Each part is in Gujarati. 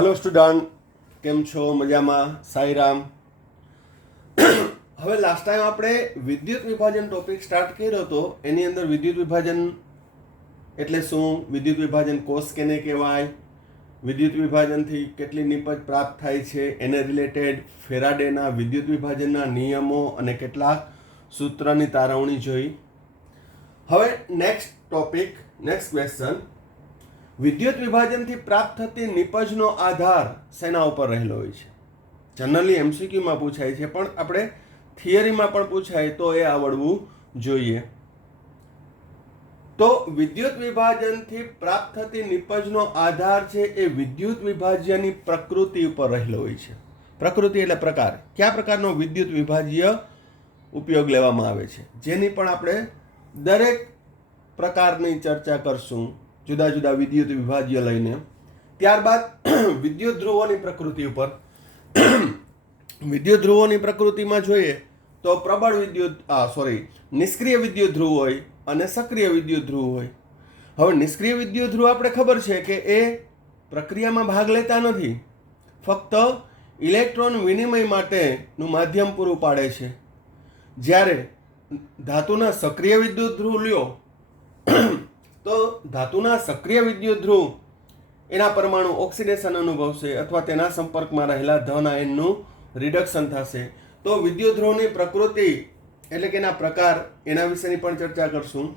हेलो स्टूडेंट, केम छो? मजामा? साईराम। હવે લાસ્ટ ટાઈમ આપણે વિદ્યુત વિભાજન ટોપિક સ્ટાર્ટ કર્યો હતો. એની અંદર વિદ્યુત વિભાજન એટલે શું, વિદ્યુત વિભાજન કોષ કેને કહેવાય, વિદ્યુત વિભાજનથી કેટલી નિપજ પ્રાપ્ત થાય છે, એને રિલેટેડ ફેરાડેના વિદ્યુત વિભાજનના નિયમો અને કેટલાક સૂત્રની તારવણી જોઈ. હવે નેક્સ્ટ ટોપિક, નેક્સ્ટ ક્વેશ્ચન, વિદ્યુત વિભાજનથી પ્રાપ્ત થતી નિપજનો આધાર શેના ઉપર રહેલો હોય છે? જનરલી એમસીક્યુમાં પૂછાય છે, પણ આપણે થિયરીમાં પણ પૂછાય તો એ આવડવું જોઈએ. તો વિદ્યુત વિભાજનથી પ્રાપ્ત થતી નિપજનો આધાર છે એ વિદ્યુત વિભાજ્યની પ્રકૃતિ ઉપર રહેલો હોય છે. પ્રકૃતિ એટલે પ્રકાર, કયા પ્રકારનો વિદ્યુત વિભાજ્ય ઉપયોગ લેવામાં આવે છે, જેની પણ આપણે દરેક પ્રકારની ચર્ચા કરશું, જુદા જુદા વિદ્યુત વિભાજ્ય લઈને. ત્યારબાદ વિદ્યુત ધ્રુવોની પ્રકૃતિ ઉપર. વિદ્યુત ધ્રુવોની પ્રકૃતિમાં જોઈએ તો પ્રબળ નિષ્ક્રિય વિદ્યુત ધ્રુવ હોય અને સક્રિય વિદ્યુત ધ્રુવ હોય. હવે નિષ્ક્રિય વિદ્યુત ધ્રુવ આપણે ખબર છે કે એ પ્રક્રિયામાં ભાગ લેતા નથી, ફક્ત ઇલેક્ટ્રોન વિનિમય માટેનું માધ્યમ પૂરું પાડે છે. જ્યારે ધાતુના સક્રિય વિદ્યુત ધ્રુવ લ્યો તો ધાતુના સક્રિય વિદ્યુત ધ્રુવ એના પરમાણુ ઓક્સિડેશન અનુભવશે અથવા તેના સંપર્કમાં રહેલા ધન આયનનું રિડક્શન થશે. તો વિદ્યુત ધ્રુવની પ્રકૃતિ એટલે કે એના પ્રકાર, એના વિશેની પણ ચર્ચા કરશું.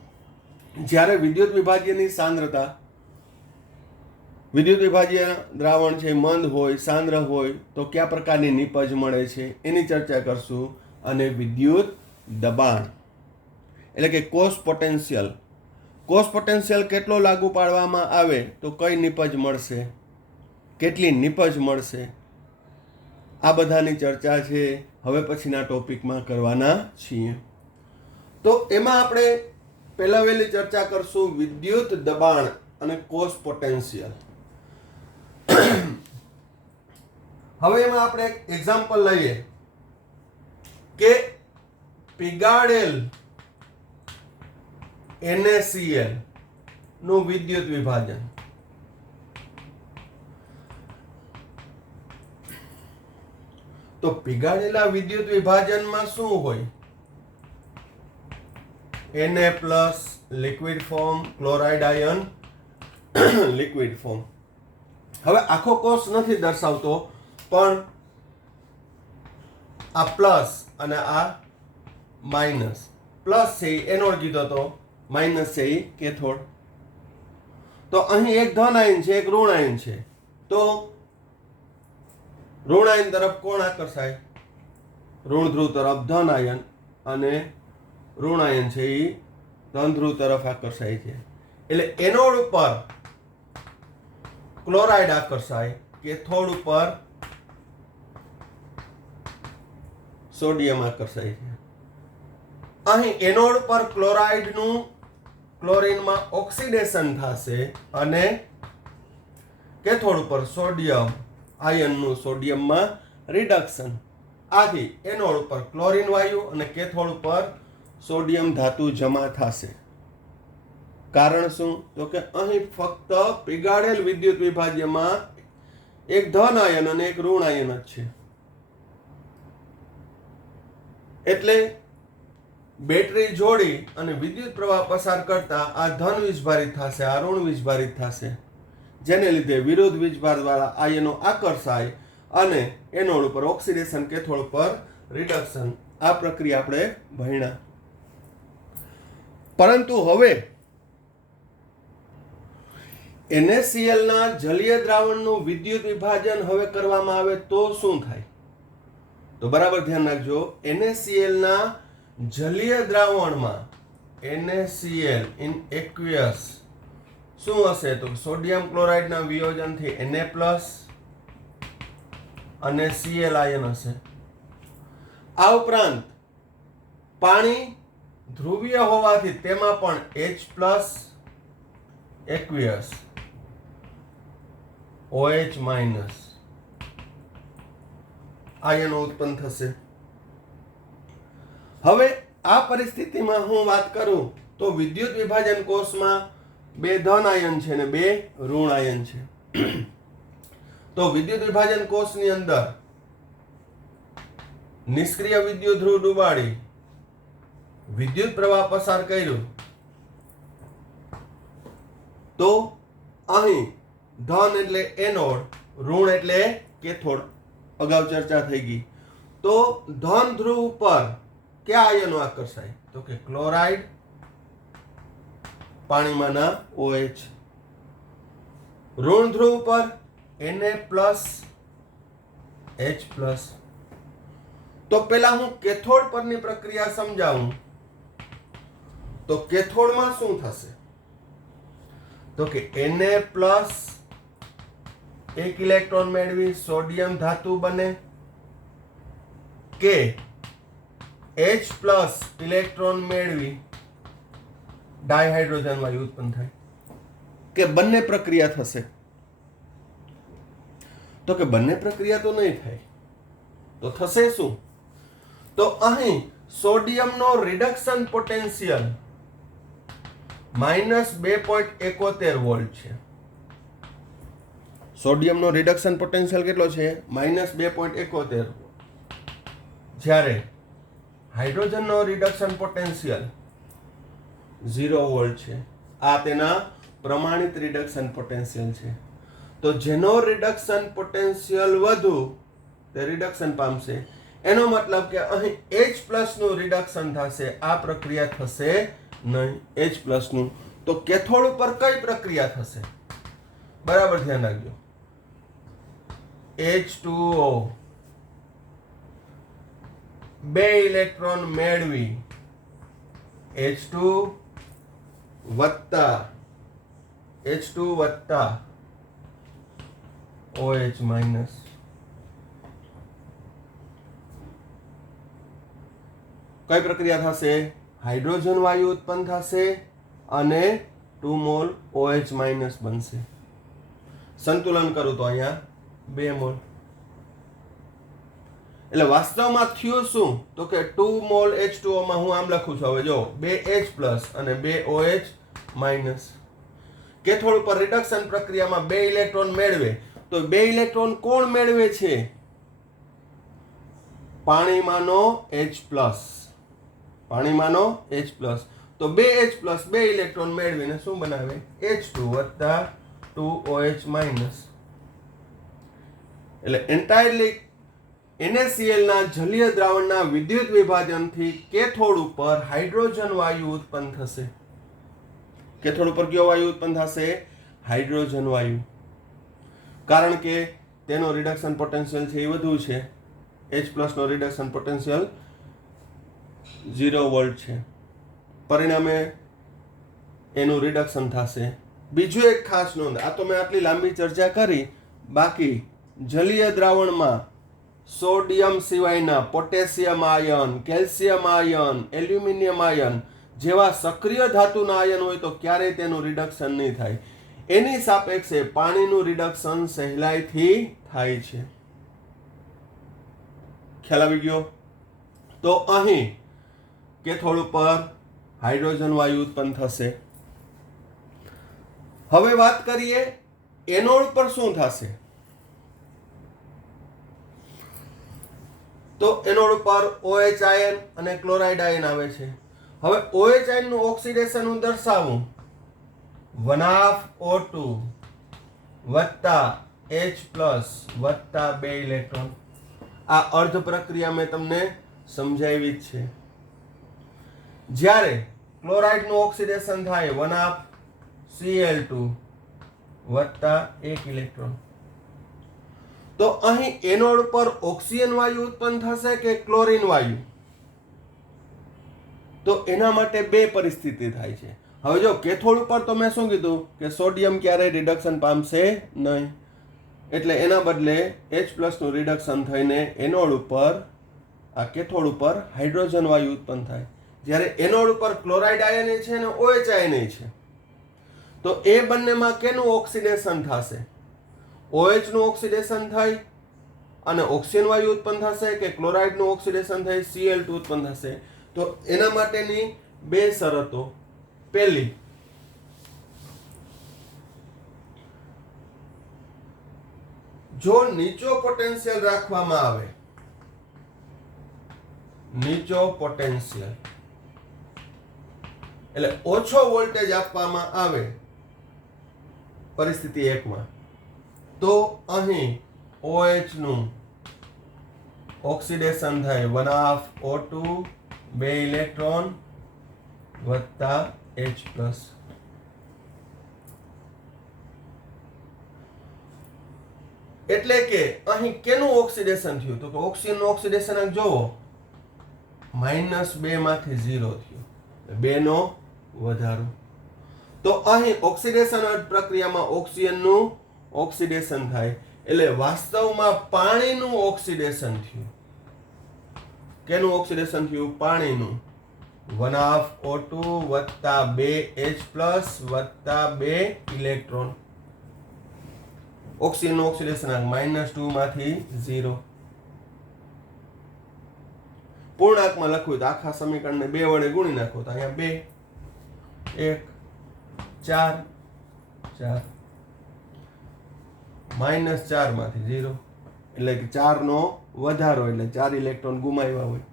જ્યારે વિદ્યુત વિભાજ્યની સાંદ્રતા, વિદ્યુત વિભાજ્ય દ્રાવણ છે મંદ હોય, સાંદ્ર હોય તો કયા પ્રકારની નિપજ મળે છે એની ચર્ચા કરશું. અને વિદ્યુત દબાણ એટલે કે કોષ પોટેન્શિયલ, કોષ પોટેન્શિયલ કેટલો લાગુ પાડવામાં આવે તો કઈ નિપજ મળશે, કેટલી નિપજ મળશે, આ બધાની ચર્ચા છે હવે પછીના ટોપિકમાં કરવાના છીએ. તો એમાં આપણે પહેલા વહેલી ચર્ચા કરશું વિદ્યુત દબાણ અને કોષ પોટેન્શિયલ. હવે એમાં આપણે એક એક્ઝામ્પલ લઈએ કે પીગાડેલ NaCl નું વિદ્યુત વિભાજન. તો પીગાડેલા વિદ્યુત વિભાજનમાં શું હોય? Na+ liquid form, chloride ion liquid form. હવે આખો કોષ નથી દર્શાવતો, પણ આ પ્લસ અને આ માઇનસ, પ્લસ છે એ એનોડ કીધો તો, માઇનસ છે એ કેથોડ. તો અહીં એક ધન આયન છે, એક ઋણ આયન છે. તો ઋણ આયન તરફ કોણ આકર્ષાય? ઋણ ધ્રુવ તરફ ધન આયન, અને ઋણ આયન છે એ ધન ધ્રુવ તરફ આકર્ષાય છે. એટલે એનોડ ઉપર ક્લોરાઇડ આકર્ષાય, કેથોડ ઉપર સોડિયમ આકર્ષાય છે. અહીં એનોડ પર ક્લોરાઇડનું ક્લોરીનમાં ઓક્સિડેશન થશે અને કેથોડ ઉપર સોડિયમ આયનનું સોડિયમમાં રિડક્શન. આથી એનોડ ઉપર ક્લોરીન વાયુ અને કેથોડ ઉપર સોડિયમ ધાતુ જમા થશે. કારણ શું? તો કે અહીં ફક્ત પીગાડેલ વિદ્યુત વિભાજ્યમાં એક ધન આયન અને એક ઋણ આયન જ છે. એટલે બેટરી જોડી અને વિદ્યુત પ્રવાહ પસાર કરતા આ ધન વીજભારિત થશે, આ ઋણ વીજભારિત થશે, જેને લીધે વિરુદ્ધ વીજભાર દ્વારા આયનો આકર્ષાય અને એનોડ ઉપર ઓક્સિડેશન, કેથોડ પર રિડક્શન. આ પ્રક્રિયા આપણે ભણ્યા. પરંતુ હવે NaCl ના જલીય દ્રાવણનું વિદ્યુત વિભાજન હવે કરવામાં આવે તો શું થાય? તો બરાબર ધ્યાન રાખજો. NaCl ના જલીય દ્રાવણમાં NaCl ઇન એક્વિયસ શું હશે? તો સોડિયમ ક્લોરાઇડના વિયોજનથી Na+ અને Cl આયન હશે. આ ઉપરાંત પાણી ધ્રુવીય હોવાથી તેમાં પણ H+ એક્વિયસ, OH- આયનો ઉત્પન્ન થશે. હવે આ પરિસ્થિતિમાં હું વાત કરું તો વિદ્યુત વિભાજન કોષમાં બે ધન આયન છે અને બે ઋણ આયન છે. તો વિદ્યુત વિભાજન કોષની અંદર નિષ્ક્રિય વિદ્યુત ધ્રુવ ડુબાડી વિદ્યુત પ્રવાહ પસાર કર્યું તો અહીં ધન એટલે એનોડ, ઋણ એટલે કેથોડ, અગાઉ ચર્ચા થઈ ગઈ. તો ધન ધ્રુવ ઉપર કયા આયનો આકર્ષાય? તો કે ક્લોરાઇડ, પાણીમાંના OH. ઋણ ધ્રુવ પર Na+H+. તો પહેલા હું કેથોડ પરની પ્રક્રિયા સમજાવું. તો કેથોડમાં શું થશે? તો કે Na+ એક ઇલેક્ટ્રોન મેળવી સોડિયમ ધાતુ બને, કે H+ ઇલેક્ટ્રોન મેળવી ડાયહાઇડ્રોજન વાયુ ઉત્પન્ન થાય, કે બંને પ્રક્રિયા થશે? તો કે બંને પ્રક્રિયા તો નહીં થાય. તો થશે શું? તો અહીં સોડિયમનો રિડક્શન પોટેન્શિયલ -2.71 વોલ્ટ છે. સોડિયમનો રિડક્શન પોટેન્શિયલ કેટલો છે? -2.71. જ્યારે હાઇડ્રોજનનો રિડક્શન પોટેન્શિયલ 0 વોલ્ટ છે. આ તેના પ્રમાણિત રિડક્શન પોટેન્શિયલ છે. તો જેનો રિડક્શન પોટેન્શિયલ વધુ તે રિડક્શન પામશે. એનો મતલબ કે અહીં H+ નું રિડક્શન થશે, આ પ્રક્રિયા થશે નહીં H+ નું. તો કેથોડ ઉપર કઈ પ્રક્રિયા થશે? બરાબર ધ્યાન રાખજો. H2O 2 ઇલેક્ટ્રોન મેળવી H2 વત્તા OH માઇનસ. કઈ પ્રક્રિયા થશે? હાઇડ્રોજન વાયુ ઉત્પન્ન થશે અને 2 મોલ OH માઇનસ બનશે. સંતુલન કરું તો અહીંયા 2 મોલ. એટલે વાસ્તવમાં થયું શું? તો કે 2 મોલ H2O માં હું આમ લખું છું. હવે જો 2H+ અને 2 OH માઇનસ. કેથોડ ઉપર રિડક્શન પ્રક્રિયામાં 2 ઇલેક્ટ્રોન મેળવે. તો 2 ઇલેક્ટ્રોન કોણ મેળવે છે? પાણીમાંનો H+. પાણીમાંનો H+. તો 2H+ 2 ઇલેક્ટ્રોન મેળવીને શું બનાવે? H2 વત્તા 2OH માઇનસ. એટલે એન્ટાયરલી NaCl ના જલીય દ્રાવણના વિદ્યુત વિભાજનથી કેથોડ ઉપર હાઇડ્રોજન વાયુ ઉત્પન્ન થશે. કેથોડ ઉપર કયો વાયુ ઉત્પન્ન થશે? હાઇડ્રોજન વાયુ. કારણ કે તેનો રિડક્શન પોટેન્શિયલ છે એ વધુ છે. H+ નો રિડક્શન પોટેન્શિયલ 0 વોલ્ટ છે. પરિણામે એનું રિડક્શન થશે. બીજું એક ખાસ નોંધ, આ તો મેં આટલી લાંબી ચર્ચા કરી. બાકી જલીય દ્રાવણમાં સોડિયમ સિવાયના potassium ion, calcium ion, aluminium ion જેવા સક્રિય ધાતુના આયન હોય તો ક્યારેય તેનું રિડક્શન નહીં થાય. એની સાપેક્ષે પાણીનું રિડક્શન સહેલાઈથી થાય છે. ખ્યાલ આવી ગયો? તો અહીં કેથોડ ઉપર હાઇડ્રોજન વાયુ ઉત્પન્ન થશે. હવે વાત કરીએ એનોડ પર શું થશે? તો એનોડ ઉપર OH આયન અને ક્લોરાઇડ આયન આવે છે. હવે OH આયનનું ઓક્સિડેશન હું દર્શાવું. 1/2O2 વત્તા H+ વત્તા 2 ઇલેક્ટ્રોન. આ અર્ધ પ્રક્રિયા મેં તમને સમજાવી જ છે. જ્યારે ક્લોરાઇડનું ઓક્સિડેશન થાય 1/2Cl2 વત્તા 1 ઇલેક્ટ્રોન. તો અહીં એનોડ પર ઓક્સિજન વાયુ ઉત્પન્ન થશે કે ક્લોરીન વાયુ? તો એના માટે બે પરિસ્થિતિ થાય છે. હવે જો કેથોડ ઉપર તો મેં શું કીધું કે સોડિયમ ક્યારેય રિડક્શન પામશે નહીં. એટલે એના બદલે H+ નું રિડક્શન થઈને એનોડ ઉપર, આ કેથોડ ઉપર હાઇડ્રોજન વાયુ ઉત્પન્ન થાય. જ્યારે એનોડ ઉપર ક્લોરાઇડ આયન છે અને OH આયન છે. તો એ બંનેમાં કેનું ઓક્સિડેશન થશે? OH નું ઓક્સિડેશન થાય અને ઓક્સિજન વાયુ ઉત્પન્ન થશે, કે ક્લોરાઇડ નું ઓક્સિડેશન થઈ Cl2 ઉત્પન્ન થશે? તો એના માટેની બે શરતો. પહેલી, જો નીચો પોટેન્શિયલ રાખવામાં આવે, નીચો પોટેન્શિયલ એટલે ઓછો વોલ્ટેજ આપવામાં આવે પરિસ્થિતિ 1 માં, તો અહીં OH નું ઓક્સિડેશન થાય 1/2O2 2 ઇલેક્ટ્રોન વત્તા H+. એટલે કે અહીં કેનું ઓક્સિડેશન થયું? તો કે ઓક્સિજનનું ઓક્સિડેશન જોવો, -2 માંથી 0 થયું, 2 નો વધારો. તો અહીં ઓક્સિડેશન પ્રક્રિયામાં ઓક્સિજનનું ઓક્સિડેશન થાય, એટલે વાસ્તવમાં પાણીનું ઓક્સિડેશન થયું. કેનું ઓક્સિડેશન થયું? પાણીનું. 1/2O2 વત્તા 2H+ વત્તા 2 ઇલેક્ટ્રોન. ઓક્સિજનનું ઓક્સિડેશન -2 માંથી 0. પૂર્ણાંકમાં લખવું તો આખા સમીકરણને 2 વડે ગુણી નાખો તો અહીંયા 2 1 4 4 -4 માંથી 0 એટલે કે 4 નો વધારો, એટલે 4 ઇલેક્ટ્રોન ગુમાવ્યા હોય.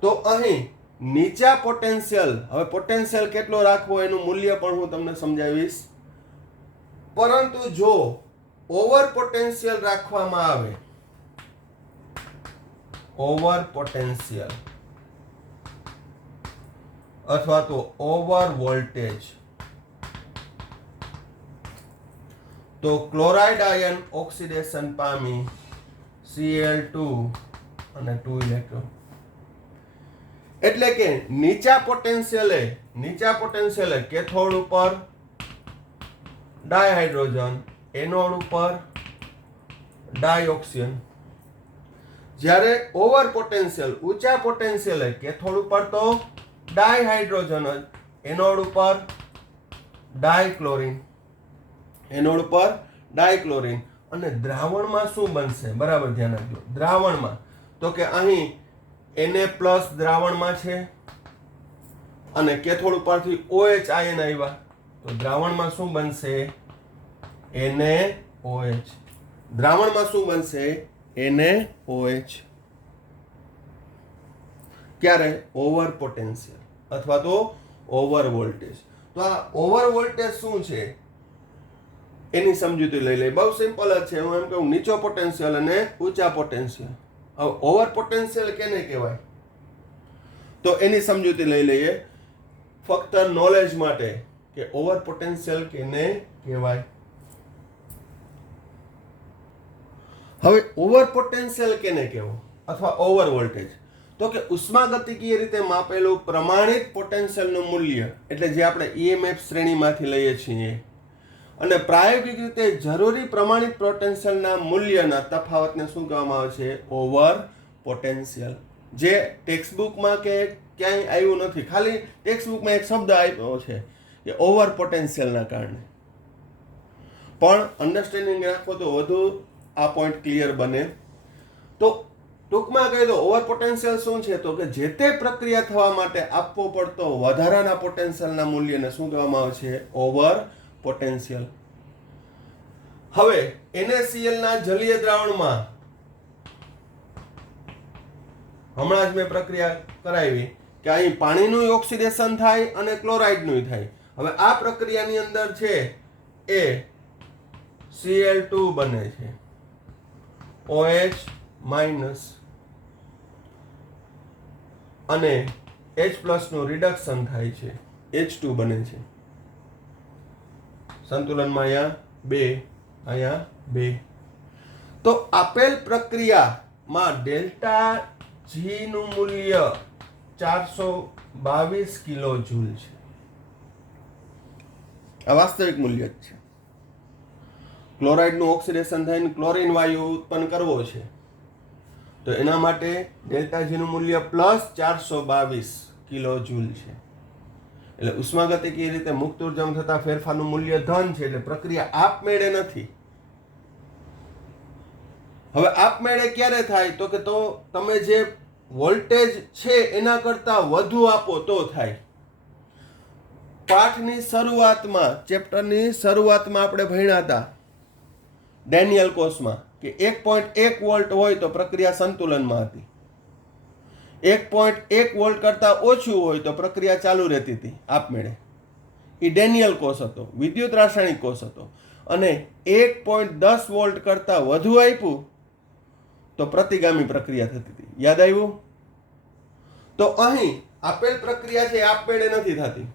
તો અહીં નીચા પોટેન્શિયલ, હવે પોટેન્શિયલ કેટલો રાખવો એનું મૂલ્ય પણ હું તમને સમજાવીશ. પરંતુ જો ઓવર પોટેન્શિયલ રાખવામાં આવે, ઓવર પોટેન્શિયલ અથવા તો ઓવર વોલ્ટેજ, તો ક્લોરાઇડ આયન ઓક્સિડેશન પામી Cl2 અને 2 ઇલેક્ટ્રોન. એટલે કે નીચા પોટેન્શિયલે કેથોડ ઉપર ડાયહાઇડ્રોજન, એનોડ ઉપર ડાયોક્સિજન. જ્યારે ઓવર પોટેન્શિયલ, ઊંચા પોટેન્શિયલે કેથોડ ઉપર તો ડાયહાઇડ્રોજન જ, એનોડ ઉપર ડાયક્લોરિન, એનોડ ઉપર ડાયક્લોરિન. અને દ્રાવણમાં શું બનશે? બરાબર ધ્યાન રાખજો. દ્રાવણમાં તો કે અહીં Na+ દ્રાવણમાં છે અને કેથોડ ઉપરથી OH આયન આવ્યા, તો દ્રાવણમાં શું બનશે? NaOH. દ્રાવણમાં શું બનશે? NaOH. ક્યારે? ઓવર પોટેન્શિયલ અથવા તો ઓવર વોલ્ટેજ. તો આ ઓવર વોલ્ટેજ શું છે એની સમજૂતી લઈ લઈએ. બહુ સિમ્પલ જ છે. હું એમ કહું નીચો પોટેન્શિયલ અને ઊંચા પોટેન્શિયલ. હવે ઓવર પોટેન્શિયલ કેને કહેવાય? તો એની સમજૂતી લઈ લઈએ ફક્ત નોલેજ માટે કે ઓવર પોટેન્શિયલ કેને કહેવાય. હવે ઓવર પોટેન્શિયલ કેને કહેવો અથવા ઓવર વોલ્ટેજ? તો કે ઉષ્માગતિકીય રીતે માપેલું પ્રમાણિત પોટેન્શિયલનું મૂલ્ય, એટલે જે આપણે EMF શ્રેણીમાંથી લઈએ છીએ, અને પ્રાયોગિક રીતે જરૂરી પ્રમાણિત પોટેન્શિયલના મૂલ્યના તફાવતને શું કહેવામાં આવે છે? Over potential. જે ટેક્સ્ટબુકમાં કે ક્યાંય આવ્યું નથી, ખાલી ટેક્સ્ટબુકમાં એક શબ્દ આવ્યો છે કે ઓવર પોટેન્શિયલના કારણે. પણ અન્ડરસ્ટેન્ડિંગ રાખો તો વધુ આ પોઈન્ટ ક્લિયર બને. તો ટૂંકમાં કહી દો ઓવર પોટેન્શિયલ શું છે? તો કે જે તે પ્રક્રિયા થવા માટે આપવો પડતો વધારાના પોટેન્શિયલના મૂલ્યને શું કહેવામાં આવે છે? Over potential. હવે NaCl ના જલીય દ્રાવણમાં હમણાં જ મેં પ્રક્રિયા કરાવી કે અહીં પાણીનું ઓક્સિડેશન થાય અને ક્લોરાઇડનું થાય. હવે આ પ્રક્રિયાની અંદર છે એ Cl2 બને છે, OH- અને H+ નું રિડક્શન થાય છે, H2 બને છે. સંતુલનમાં અહીંયા 2. તો આપેલ પ્રક્રિયામાં ડેલ્ટા G નું મૂલ્ય 422 કિલો જૂલ છે. આ વાસ્તવિક મૂલ્ય જ છે. ક્લોરાઇડનું ઓક્સિડેશન થઈને ક્લોરીન વાયુ ઉત્પન્ન કરવો છે, તો એના માટે ડેલ્ટા G નું મૂલ્ય +422 કિલો જૂલ છે. એટલે ઉષ્માગતિકીય રીતે મુક્ત ઉર્જામાં થતા ફેરફારનું મૂલ્ય ધન છે. એટલે પ્રક્રિયા આપમેળે નથી. હવે આપમેળે ક્યારે થાય? તો કે તો તમે જે વોલ્ટેજ છે એના કરતા વધુ આપો તો થાય. પાઠની શરૂઆતમાં, ચેપ્ટરની શરૂઆતમાં આપણે ભણ્યા હતા ડેનિયલ કોસમાં કે 1.1 વોલ્ટ હોય તો પ્રક્રિયા સંતુલનમાં હતી, 1.1 વોલ્ટ કરતાં ઓછું હોય તો પ્રક્રિયા ચાલુ રહેતી હતી આપમેળે. એ ડેનિયલ કોષ હતો, વિદ્યુત રાસાયણિક કોષ હતો. અને 1.10 વોલ્ટ કરતાં વધુ આપ્યું તો પ્રતિગામી પ્રક્રિયા થતી હતી. યાદ આવ્યું? તો અહીં આપેલ પ્રક્રિયા છે આપમેળે નથી થતી,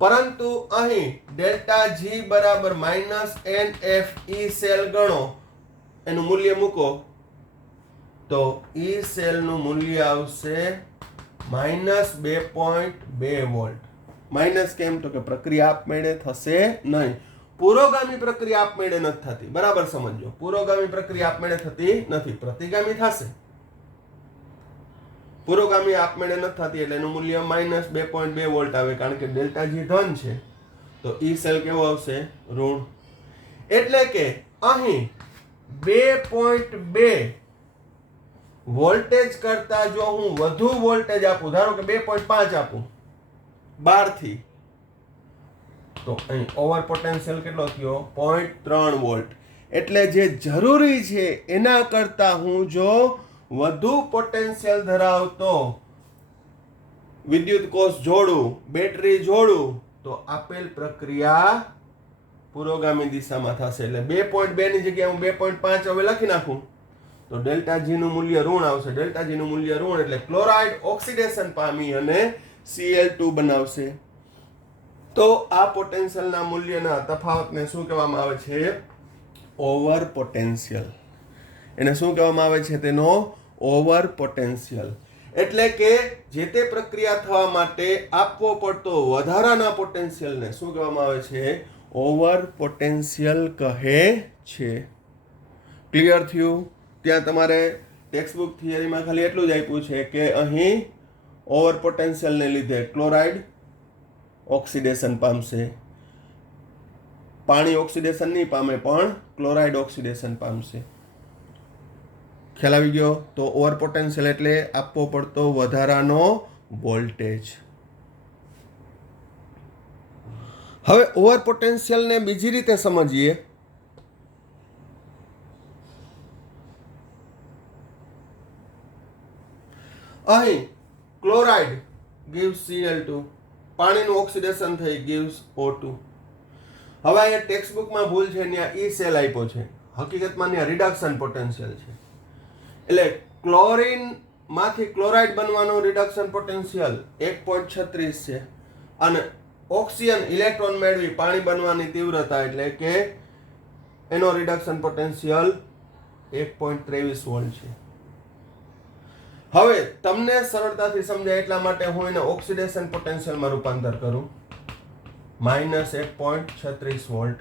પરંતુ અહીં ડેલ્ટા જી બરાબર -NFE સેલ ગણો, એનું મૂલ્ય મૂકો તો ઈ સેલનું મૂલ્ય આવશે -2.2 વોલ્ટ. માઇનસ કેમ? તો કે પ્રક્રિયા આપમેળે થશે નહીં. પુરોગામી પ્રક્રિયા આપમેળે નથી થતી. બરાબર સમજો, પુરોગામી પ્રક્રિયા આપમેળે થતી નથી, પ્રતિગામી થશે. પુરોગામી આપમેળે નથી થતી એટલે એનું મૂલ્ય -2.2 વોલ્ટ આવે, કારણ કે ડેલ્ટા જી ધન છે તો ઈ સેલ કેવો આવશે? ઋણ. એટલે કે અહીં 2.2 વોલ્ટેજ કરતા જો હું વધુ વોલ્ટેજ આપું, ધારો કે 2.5 આપું 12 થી, તો અહીં ઓવર પોટેન્શિયલ કેટલો થયો? 0.3 વોલ્ટ. એટલે જે જરૂરી છે એના કરતા હું જો વધુ પોટેન્શિયલ ધરાવતો વિદ્યુત કોષ જોડું, બેટરી જોડું, તો આપેલ પ્રક્રિયા પુરોગામી દિશામાં થશે. એટલે 2.2 ની જગ્યાએ હું 2.5 હવે લખી નાખું તો ડેલ્ટા જી નું મૂલ્ય ઋણ આવશે. ડેલ્ટા જી નું મૂલ્ય ઋણ એટલે ક્લોરાઇડ ઓક્સિડેશન પામી અને Cl2 બનાવશે. તો આ પોટેન્શિયલના મૂલ્યના તફાવતને શું કહેવામાં આવે છે? Over potential. એને શું કહેવામાં આવે છે? તેનો ઓવર પોટેન્શિયલ. એટલે કે જે તે પ્રક્રિયા થવા માટે આપવો પડતો વધારાના પોટેન્શિયલને શું કહેવામાં આવે છે? ઓવર પોટેન્શિયલ કહે છે. ક્લિયર થયું? ત્યાં તમારે ટેક્સ્ટબુક થિયરીમાં ખાલી એટલું જ આપ્યું છે કે અહીં ઓવર પોટેન્શિયલને લીધે ક્લોરાઇડ ઓક્સિડેશન પામશે. પાણી ઓક્સિડેશન નહીં પામે, પણ ક્લોરાઇડ ઓક્સિડેશન પામશે. ખ્યાલ આવી ગયો? તો ઓવર પોટેન્શિયલ એટલે આપવો પડતો વધારાનો વોલ્ટેજ. હવે ઓવર પોટેન્શિયલને બીજી રીતે સમજીએ. અહીં ક્લોરાઇડ gives Cl2, પાણીનું ઓક્સિડેશન થઈ gives O2. હવે અહીંયા ટેક્સ્ટબુકમાં ભૂલ છે, ત્યાં ઈ સેલ આપ્યો છે, હકીકતમાં ત્યાં રિડક્શન પોટેન્શિયલ છે. એટલે ક્લોરીન માંથી ક્લોરાઇડ બનવાનો રિડક્શન પોટેન્શિયલ 1.36 છે અને ઓક્સિજન ઇલેક્ટ્રોન મેળવી પાણી બનવાની તીવ્રતા એટલે કે એનો રિડક્શન પોટેન્શિયલ 1.23 વોલ્ટ છે. હવે તમને સરળતાથી સમજાય એટલા માટે હું એને ઓક્સિડેશન પોટેન્શિયલમાં રૂપાંતર કરું. -1.36 વોલ્ટ.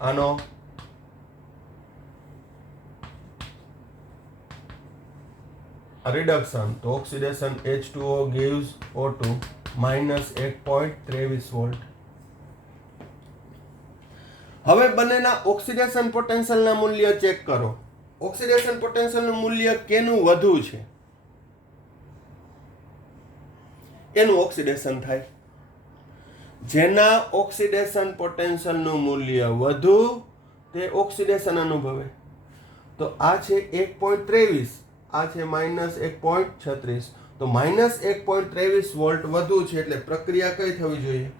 આનો રિડક્શન તો oxidation H2O gives O2 -1.23 volt. હવે બંનેના ઓક્સિડેશન પોટેન્શિયલના મૂલ્ય ચેક કરો. ઓક્સિડેશન પોટેન્શિયલનું મૂલ્ય કેનું વધુ છે એનું ઓક્સિડેશન થાય. જેના ઓક્સિડેશન પોટેન્શિયલનું મૂલ્ય વધુ તે ઓક્સિડેશન અનુભવે. તો આ છે 1.23, આ છે -1.36. તો -1.23 વોલ્ટ વધુ છે એટલે પ્રક્રિયા કઈ થવી જોઈએ?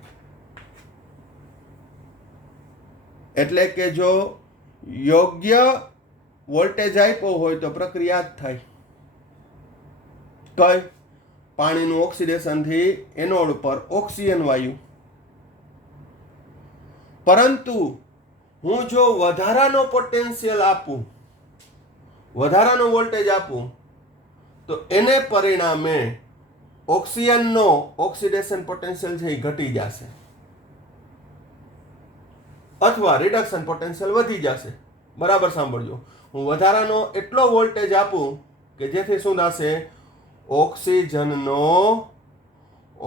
એટલે કે જો યોગ્ય વોલ્ટેજ આપ્યો હોય તો પ્રક્રિયા જ થાય. કઈ? પાણીનું ઓક્સિડેશન થી એનોડ પર ઓક્સિજન વાયુ. પરંતુ હું જો વધારાનો પોટેન્શિયલ આપું, વધારાનો વોલ્ટેજ આપું, તો એને પરિણામે ઓક્સિજનનો ઓક્સિડેશન પોટેન્શિયલ છે એ ઘટી જશે અથવા રિડક્શન પોટેન્શિયલ વધી જશે. બરાબર સાંભળજો, હું વધારાનો એટલો વોલ્ટેજ આપું કે જેથી શું થશે? ઓક્સિજનનો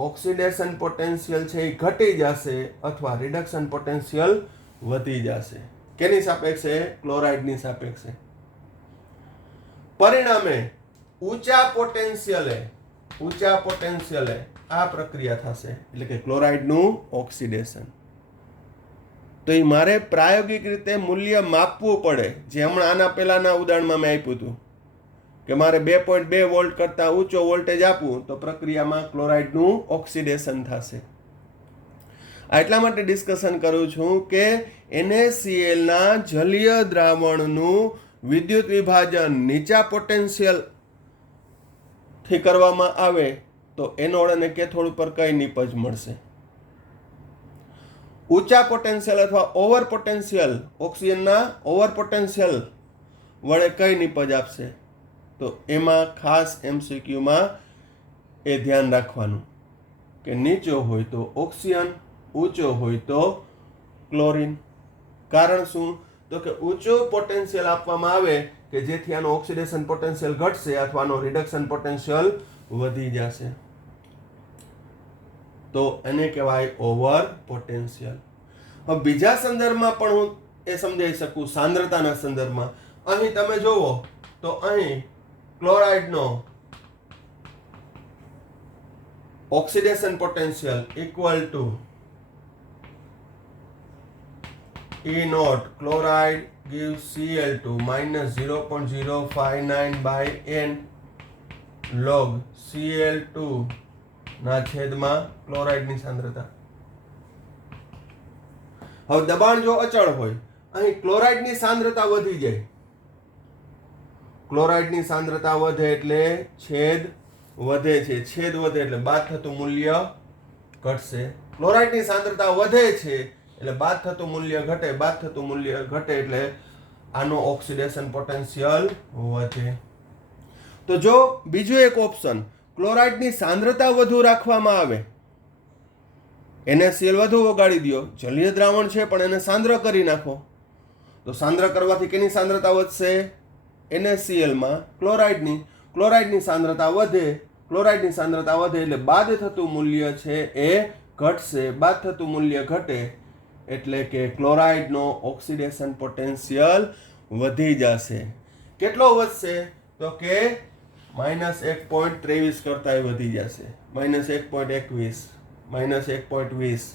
ઓક્સિડેશન પોટેન્શિયલ છે એ ઘટી જશે અથવા રિડક્શન પોટેન્શિયલ વધી જશે. કેની સાપેક્ષે? ક્લોરાઇડની સાપેક્ષે. પરિણામે ઊંચા પોટેન્શિયલે આ પ્રક્રિયા થશે એટલે કે ક્લોરાઇડનું ઓક્સિડેશન. તો એ મારે પ્રાયોગિક રીતે મૂલ્ય માપવું પડે, જે હમણાં આના પહેલાંના ઉદાહરણમાં મેં આપ્યું હતું કે મારે 2.2 વોલ્ટ કરતાં ઊંચો વોલ્ટેજ આપવું તો પ્રક્રિયામાં ક્લોરાઇડનું ઓક્સિડેશન થશે. એટલા માટે ડિસ્કશન કરું છું કે NaClના જલીય દ્રાવણનું વિદ્યુત વિભાજન નીચા પોટેન્શિયલથી કરવામાં આવે તો એનોડ અને કેથોડ ઉપર કઈ નિપજ મળશે? ઊંચા પોટેન્શિયલ અથવા ઓવર પોટેન્શિયલ, ઓક્સિજનના ઓવર પોટેન્શિયલ વડે કઈ નિપજ આપશે? તો એમાં ખાસ MCQમાં એ ધ્યાન રાખવાનું કે નીચો હોય તો ઓક્સિજન, ઊંચો હોય તો ક્લોરીન. કારણ શું? તો કે ઊંચું પોટેન્શિયલ આપવામાં આવે કે જેથી આનો ઓક્સિડેશન પોટેન્શિયલ ઘટશે અથવા આનો રિડક્શન પોટેન્શિયલ વધી જશે, તો એને કહેવાય ઓવર પોટેન્શિયલ. હવે બીજા સંદર્ભમાં પણ હું એ સમજાવી શકું, સાંદ્રતાના સંદર્ભમાં. અહીં તમે જોવો તો અહીં ક્લોરાઇડનો oxidation potential equal to E naught chloride gives Cl2 minus 0.059 by n log Cl2 ના છેદમાં ક્લોરાઇડની સાંદ્રતા. હવે દબાણ જો અચળ હોય, અહીં ક્લોરાઇડની સાંદ્રતા વધી જાય, ક્લોરાઇડની સાંદ્રતા વધે એટલે છેદ વધે છે, છેદ વધે એટલે બાદ થતું મૂલ્ય ઘટશે. ક્લોરાઇડની સાંદ્રતા વધે છે એટલે બાદ થતું મૂલ્ય ઘટે, બાદ થતું મૂલ્ય ઘટે એટલે આનો ઓક્સિડેશન પોટેન્શિયલ વધે. તો જો બીજું એક ઓપ્શન, ક્લોરાઇડની સાંદ્રતા વધુ રાખવામાં આવે, NaCl વધુ ઓગાળી દો, જલીય દ્રાવણ છે પણ એને સાંદ્ર કરી નાખો, તો સાંદ્ર કરવાથી કેની સાંદ્રતા વધશે? NaClમાં ક્લોરાઇડની સાંદ્રતા વધે, ક્લોરાઇડની સાંદ્રતા વધે એટલે બાદ થતું મૂલ્ય છે એ ઘટશે, બાદ થતું મૂલ્ય ઘટે એટલે કે ક્લોરાઇડનો ઓક્સિડેશન પોટેન્શિયલ વધી જશે. કેટલો વધશે? તો કે -1.23 કરતાં વધી જશે, -1.21, -1.20.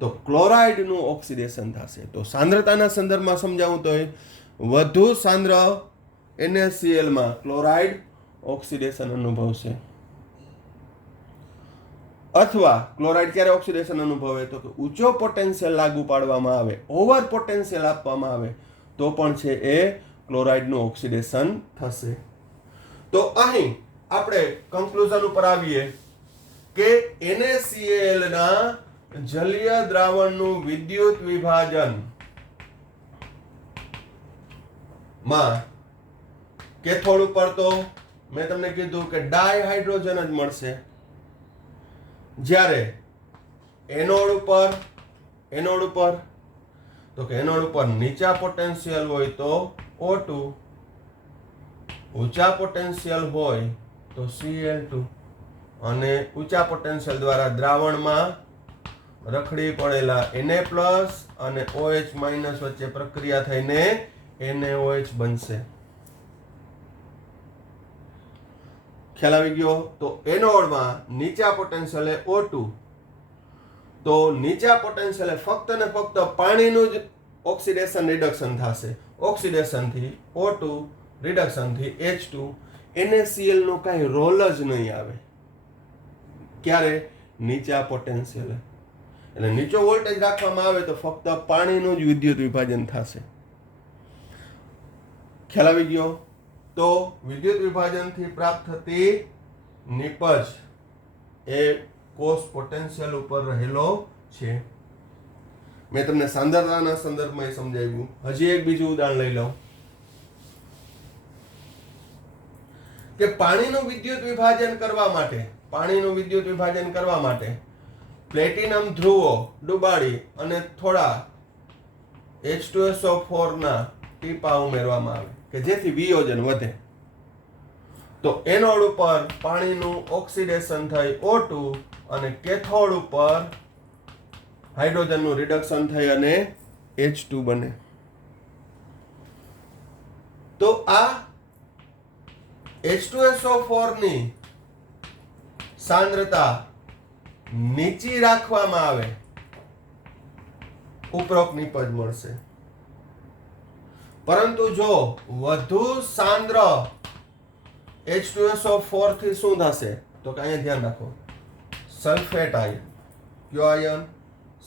તો ક્લોરાઇડનું ઓક્સિડેશન થશે. તો સાંદ્રતાના સંદર્ભમાં સમજાવું તો વધુ સાંદ્ર NaClમાં ક્લોરાઇડ ઓક્સિડેશન અનુભવશે. અથવા ક્લોરાઇડ ક્યારે ઓક્સિડેશન અનુભવે? તો કે ઊંચો પોટેન્શિયલ લાગુ પાડવામાં આવે, ઓવર પોટેન્શિયલ આપવામાં આવે તો પણ છે એ ક્લોરાઇડનું ઓક્સિડેશન થશે. તો અહીં આપણે કન્ક્લુઝન ઉપર આવીએ કે NaClના જલીય દ્રાવણનું વિદ્યુત વિભાજન માં કેથોડ ઉપર તો મેં તમને કીધું કે ડાયહાઇડ્રોજન જ મળશે, જ્યારે એનોડ ઉપર તો કે એનોડ ઉપર નીચા પોટેન્શિયલ હોય તો O2, ઊંચા પોટેન્શિયલ હોય તો Cl2, અને ઊંચા પોટેન્શિયલ દ્વારા દ્રાવણમાં રખડી પડેલા Na+ અને OH- વચ્ચે પ્રક્રિયા થઈને NaOH બનશે. ખ્યાલ આવી ગયો? તો એનોડમાં નીચા પોટેન્શિયલે O2, તો નીચા પોટેન્શિયલે ફક્ત ને ફક્ત પાણીનું જ ઓક્સિડેશન રિડક્શન થશે, ઓક્સિડેશનથી O2, રિડક્શનથી H2. NaCl નો કાંઈ રોલ જ નહીં આવે. ક્યારે? નીચા પોટેન્શિયલે. એટલે નીચો વોલ્ટેજ રાખવામાં આવે તો ફક્ત પાણીનું જ વિદ્યુત વિભાજન થશે. ખ્યાલ આવી ગયો? તો વિદ્યુત વિભાજનથી પ્રાપ્ત થતી નિપજ એ કોષ પોટેન્શિયલ ઉપર રહેલો છે. મેં તમને સાંદ્રતાના સંદર્ભમાં સમજાવ્યું. હજી એક બીજું ઉદાહરણ લઈ લઉં કે પાણીનું વિદ્યુત વિભાજન કરવા માટે પ્લેટિનમ ધ્રુવો ડુબાડી અને થોડા H2SO4 ના ટીપા ઉમેરવામાં આવે કે જેથી વિયોજન વધે. તો એનોડ ઉપર પાણીનું ઓક્સિડેશન થઈ O2 અને કેથોડ ઉપર હાઇડ્રોજનનું રિડક્શન થઈ અને H2 બને. તો આ H2SO4 ની સાંદ્રતા નીચી રાખવામાં આવે ઉપરોક્ત નિપજ મળશે. પરંતુ જો વધુ સાંદ્ર H2SO4 થી શું થશે તો કે અહીંયા ધ્યાન રાખો, સલ્ફેટ આયન. કયો આયન?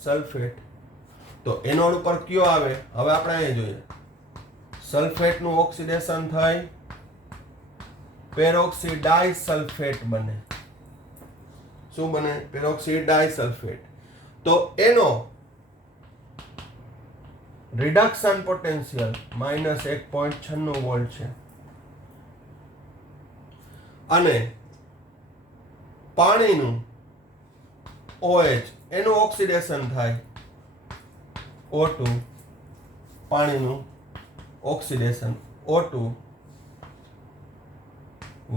સલ્ફેટ. તો એનોડ ઉપર કયો આવે? હવે આપણે અહીંયા જોઈએ, સલ્ફેટનું ઓક્સિડેશન થઈ પેરોક્સી ડાયસલ્ફેટ બને. શું બને? પેરોક્સી ડાયસલ્ફેટ. તો એનો રિડક્શન પોટેન્શિયલ -1.96 વોલ્ટ છે. અને પાણીનું OH એનું ઓક્સિડેશન થાય O2, પાણીનું ઓક્સિડેશન O2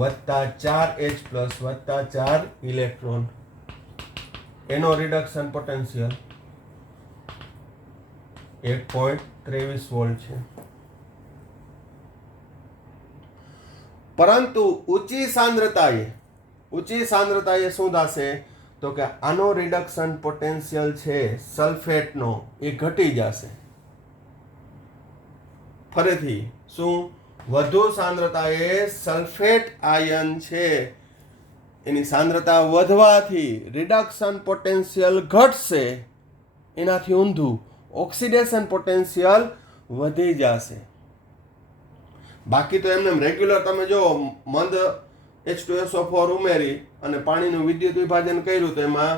વત્તા 4H+ વત્તા 4 ઇલેક્ટ્રોન, એનો રિડક્શન પોટેન્શિયલ 1.23 વોલ્ટ છે. પરંતુ ઊંચી સાંદ્રતાએ શું થશે તો કે આનો રિડક્શન પોટેન્શિયલ છે સલ્ફેટનો એ ઘટી જશે. ફરીથી શું? વધુ સાંદ્રતાએ સલ્ફેટ આયન છે એની સાંદ્રતા વધવાથી રિડક્શન પોટેન્શિયલ ઘટશે, એનાથી ઊંધું ઓક્સિડેશન પોટેન્શિયલ વધી જશે. બાકી તો એમને રેગ્યુલર તમે જો મંદ H2SO4 ઉમેરી અને પાણીનું વિદ્યુત વિભાજન કર્યું તો એમાં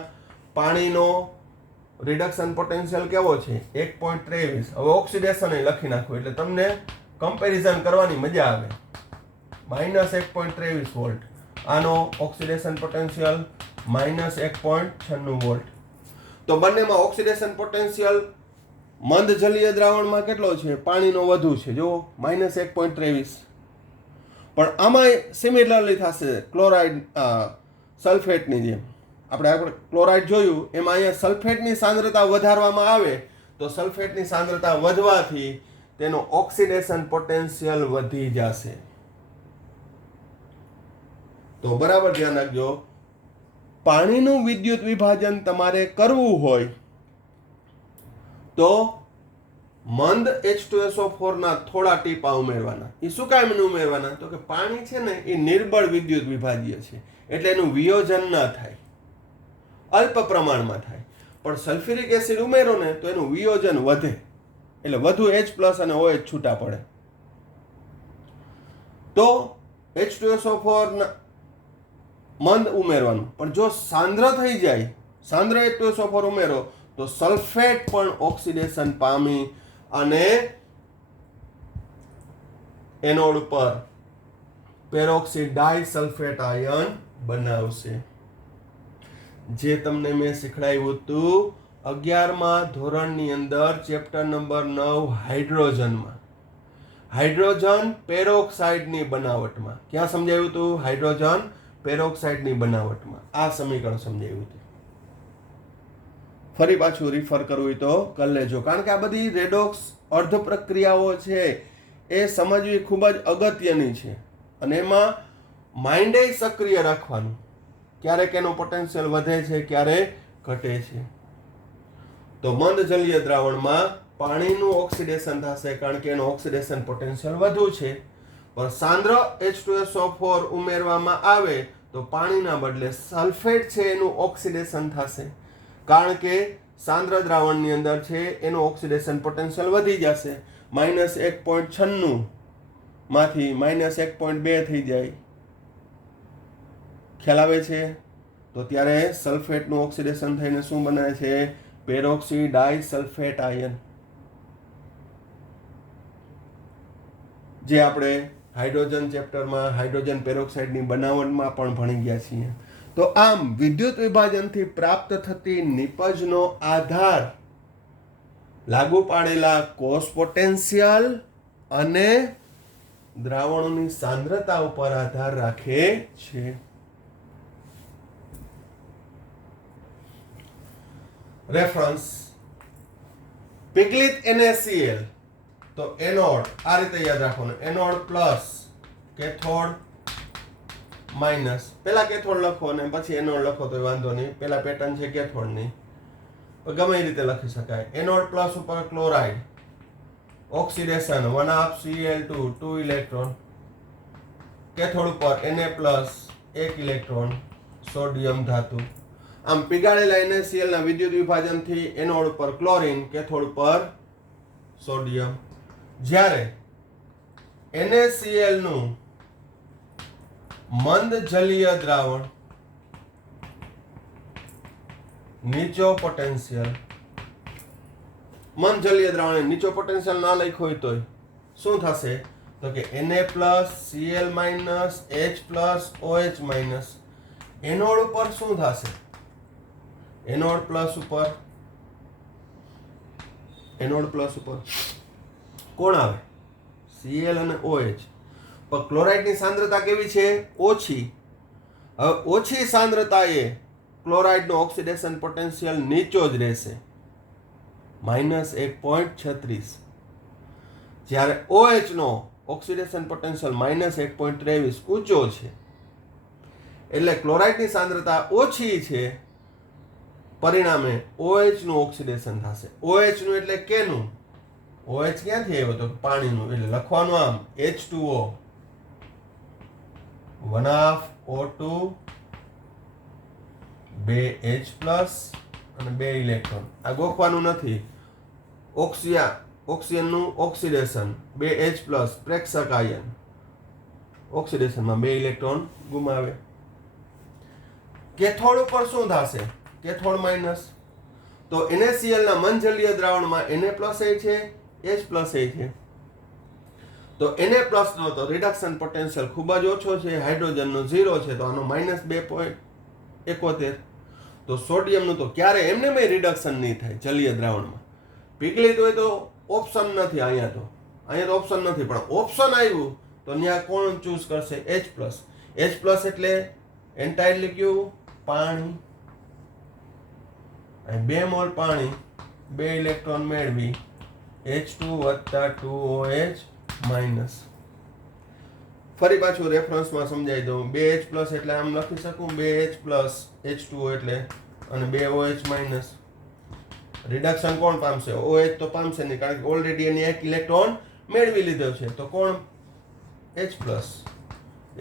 પાણીનો રિડક્શન પોટેન્શિયલ કેવો છે? 1.23. હવે ઓક્સિડેશન લખી નાખો એટલે તમને કમ્પેરિઝન કરવાની મજા આવે. -1.23 વોલ્ટ. આનો ઓક્સિડેશન પોટેન્શિયલ -1.96 વોલ્ટ. તો બંનેમાં ઓક્સિડેશન પોટેન્શિયલ મંદ જલીય દ્રાવણમાં કેટલો છે? પાણીનો વધુ છે, જો -1.23. પણ આમાં સિમિલરલી થશે ક્લોરાઇડ સલ્ફેટની જેમ. આપણે ક્લોરાઇડ જોયું એમાં અહીંયા સલ્ફેટની સાંદ્રતા વધારવામાં આવે તો સલ્ફેટની સાંદ્રતા વધવાથી તેનો ઓક્સિડેશન પોટેન્શિયલ વધી જશે. તો બરાબર ધ્યાન રાખજો, પાણીનું વિદ્યુત વિભાજન તમારે કરવું હોય તો મંદ H2SO4 ના થોડા ટીપા ઉમેરવાના. એ શું કામ ઉમેરવાના તો કે પાણી છે ને એ નિર્બળ વિદ્યુત વિભાજ્ય છે એટલે એનું વિયોજન ન થાય, અલ્પ પ્રમાણમાં થાય. પણ સલ્ફ્યુરિક એસિડ ઉમેરો ને તો એનું વિયોજન વધે એટલે વધુ H+ અને OH છૂટા પડે. તો H2SO4 મંદ ઉમેરવાનું. પણ જો સાંદ્ર થઈ જાય, સાંદ્ર H2SO4 ઉમેરો તો સલ્ફેટ પણ ઓક્સિડેશન પામી અને એનોડ પર પેરોક્સી ડાયસલ્ફેટ આયન બનાવશે. જે તમને મેં શીખડાવ્યું હતું 11મા ધોરણની અંદર ચેપ્ટર નંબર 9 હાઇડ્રોજનમાં. હાઇડ્રોજન પેરોક્સાઇડની બનાવટમાં ક્યાં સમજાવ્યું હતું? હાઇડ્રોજન પેરોક્સાઇડની બનાવટમાં આ સમીકરણ સમજાવ્યું હતું. ફરી પાછું રિફર કરવું હોય તો કરી લેજો, કારણ કે આ બધી રેડોક્સ અર્ધ પ્રક્રિયાઓ છે એ સમજવી ખૂબ જ અગત્યની છે અને એમાં માઇન્ડે સક્રિય રાખવાનું. ક્યારેક એનો પોટેન્શિયલ વધે છે, ક્યારેક ઘટે છે. તો મંદ જલીય દ્રાવણમાં પાણીનું ઓક્સિડેશન થશે કારણ કે એનો ઓક્સિડેશન પોટેન્શિયલ વધુ છે. પણ સાંદ્ર H2SO4 ઉમેરવામાં આવે તો પાણીના બદલે સલ્ફેટ છે એનું ઓક્સિડેશન થશે કારણ કે સાંદ્ર દ્રાવણની અંદર છે એનું ઓક્સિડેશન પોટેન્શિયલ વધી જશે. -1.96 માંથી -1.2 થઈ જાય. ખ્યાલ આવે છે? તો ત્યારે સલ્ફેટનું ઓક્સિડેશન થઈને શું બને છે? પેરોક્સી ડાયસલ્ફેટ આયન, જે આપણે હાઇડ્રોજન ચેપ્ટરમાં હાઇડ્રોજન પેરોક્સાઇડની બનાવટમાં પણ ભણી ગયા છીએ. તો આમ વિદ્યુત વિભાજનથી પ્રાપ્ત થતી નિપજનો આધાર લાગુ પાડેલા કોષ પોટેન્શિયલ અને દ્રાવણોની સાંદ્રતા ઉપર આધાર રાખે છે. રેફરન્સ પિગલિત NaCl. તો એનોડ આ રીતે યાદ રાખવાનું, એનોડ પ્લસ કેથોડ માઇનસ. પહેલા કેથોડ લખો અને પછી એનોડ લખો તો વાંધો નહીં. પહેલા પેટર્ન છે કેથોડની, ગમે એ રીતે લખી શકાય. એનોડ પ્લસ ઉપર chloride, oxidation 1/2 Cl2 2 electron, cathode ઉપર Na પ્લસ 1 ઇલેક્ટ્રોન, સોડિયમ ધાતુ. આમ પીગાળેલા NaCl ના વિદ્યુત વિભાજનથી એનોડ ઉપર ક્લોરીન, કેથોડ ઉપર સોડિયમ. જ્યારે NaCl નું મંદ જલીય દ્રાવણ નીચો પોટેન્શિયલ, મંદ જલીય દ્રાવણ નીચો પોટેન્શિયલ ના લખ્યો હોય તો શું થશે? તો કે Na plus Cl minus H plus OH minus. Anode ઉપર શું થશે? એનોડ પ્લસ ઉપર કોણ આવે? Cl અને OH. પણ ક્લોરાઇડની સાંદ્રતા કેવી છે? ઓછી. હવે ઓછી સાંદ્રતાએ ક્લોરાઇડનો ઓક્સિડેશન પોટેન્શિયલ નીચો જ રહેશે, -1.36. જ્યારે OH નો ઓક્સિડેશન પોટેન્શિયલ -1.23 ઊંચો છે. એટલે ક્લોરાઇડની સાંદ્રતા ઓછી છે, પરિણામે OH નું ઓક્સિડેશન થશે. OH નું એટલે કેનું? OH ક્યાંથી આવ્યો? તો પાણીનું. એટલે લખવાનું આમ H2O 1/2O2 2H પ્લસ અને 2 ઇલેક્ટ્રોન. આ ગોખવાનું નથી. ઓક્સિજનનું ઓક્સિડેશન 2H પ્લસ, પ્રેક્ષક આયન ઓક્સિડેશનમાં 2 ઇલેક્ટ્રોન ગુમાવે. કેથોડ ઉપર શું થશે? Cathode minus. તો NaCl ના મંજલીય દ્રાવણમાં Na પ્લસ એ છે, H પ્લસ એ છે. તો Na પ્લસ નો તો રિડક્શન પોટેન્શિયલ ખૂબ જ ઓછો છે, હાઇડ્રોજનનો 0 છે, તો આનો -2.71. તો સોડિયમનું તો ક્યારે એમને મેં રિડક્શન નહીં થાય જલીય દ્રાવણમાં. પીગળિત હોય તો ઓપ્શન નથી. અહીંયા તો ઓપ્શન નથી, પણ ઓપ્શન આવ્યું તો ત્યાં કોણ ચૂઝ કરશે? H plus. H પ્લસ એટલે એન્ટાયરલી કયું? પાણી. 2 મોલ પાણી, 2 ઇલેક્ટ્રોન મેળવી, H2 વત્તા 2OH માઇનસ. ફરી પાછું રેફરન્સમાં સમજાવી દઉં. 2H પ્લસ એટલે આમ લખી શકું 2H પ્લસ H2O એટલે, અને 2OH માઇનસ. રિડક્શન કોણ પામશે? OH તો પામશે નહીં, કારણ કે ઓલરેડી એની 1 ઇલેક્ટ્રોન મેળવી લીધો છે. તો કોણ? H પ્લસ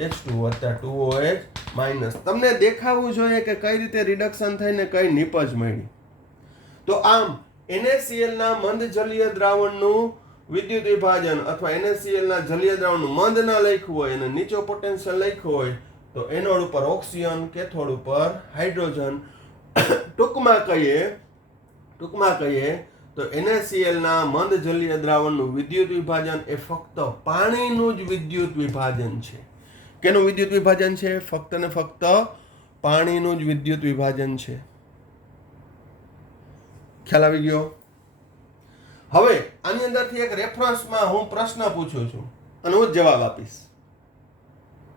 H2 વત્તા 2OH માઇનસ. તમને દેખાવું જોઈએ કે કઈ રીતે રિડક્શન થઈને કઈ નિપજ મળી. તો આમ NaCl ના મંદ જલીય દ્રાવણનું વિદ્યુત વિભાજન અથવા NaCl ના જલીય દ્રાવણનું મંદ ના લખ્યું હોય અને નીચો પોટેન્શિયલ લખ્યો હોય તો એનોડ ઉપર ઓક્સિજન, કેથોડ ઉપર હાઇડ્રોજન. ટૂંકમાં કહીએ તો NaCl ના મંદ જલીય દ્રાવણનું વિદ્યુત વિભાજન એ ફક્ત પાણીનું જ વિદ્યુત વિભાજન છે. કેનું વિદ્યુત વિભાજન છે? ફક્ત ને ફક્ત પાણીનું જ વિદ્યુત વિભાજન છે. ખ્યાલ આવી ગયો? હવે આની અંદરથી એક રેફરન્સમાં હું પ્રશ્ન પૂછું છું અને હું જવાબ આપીશ,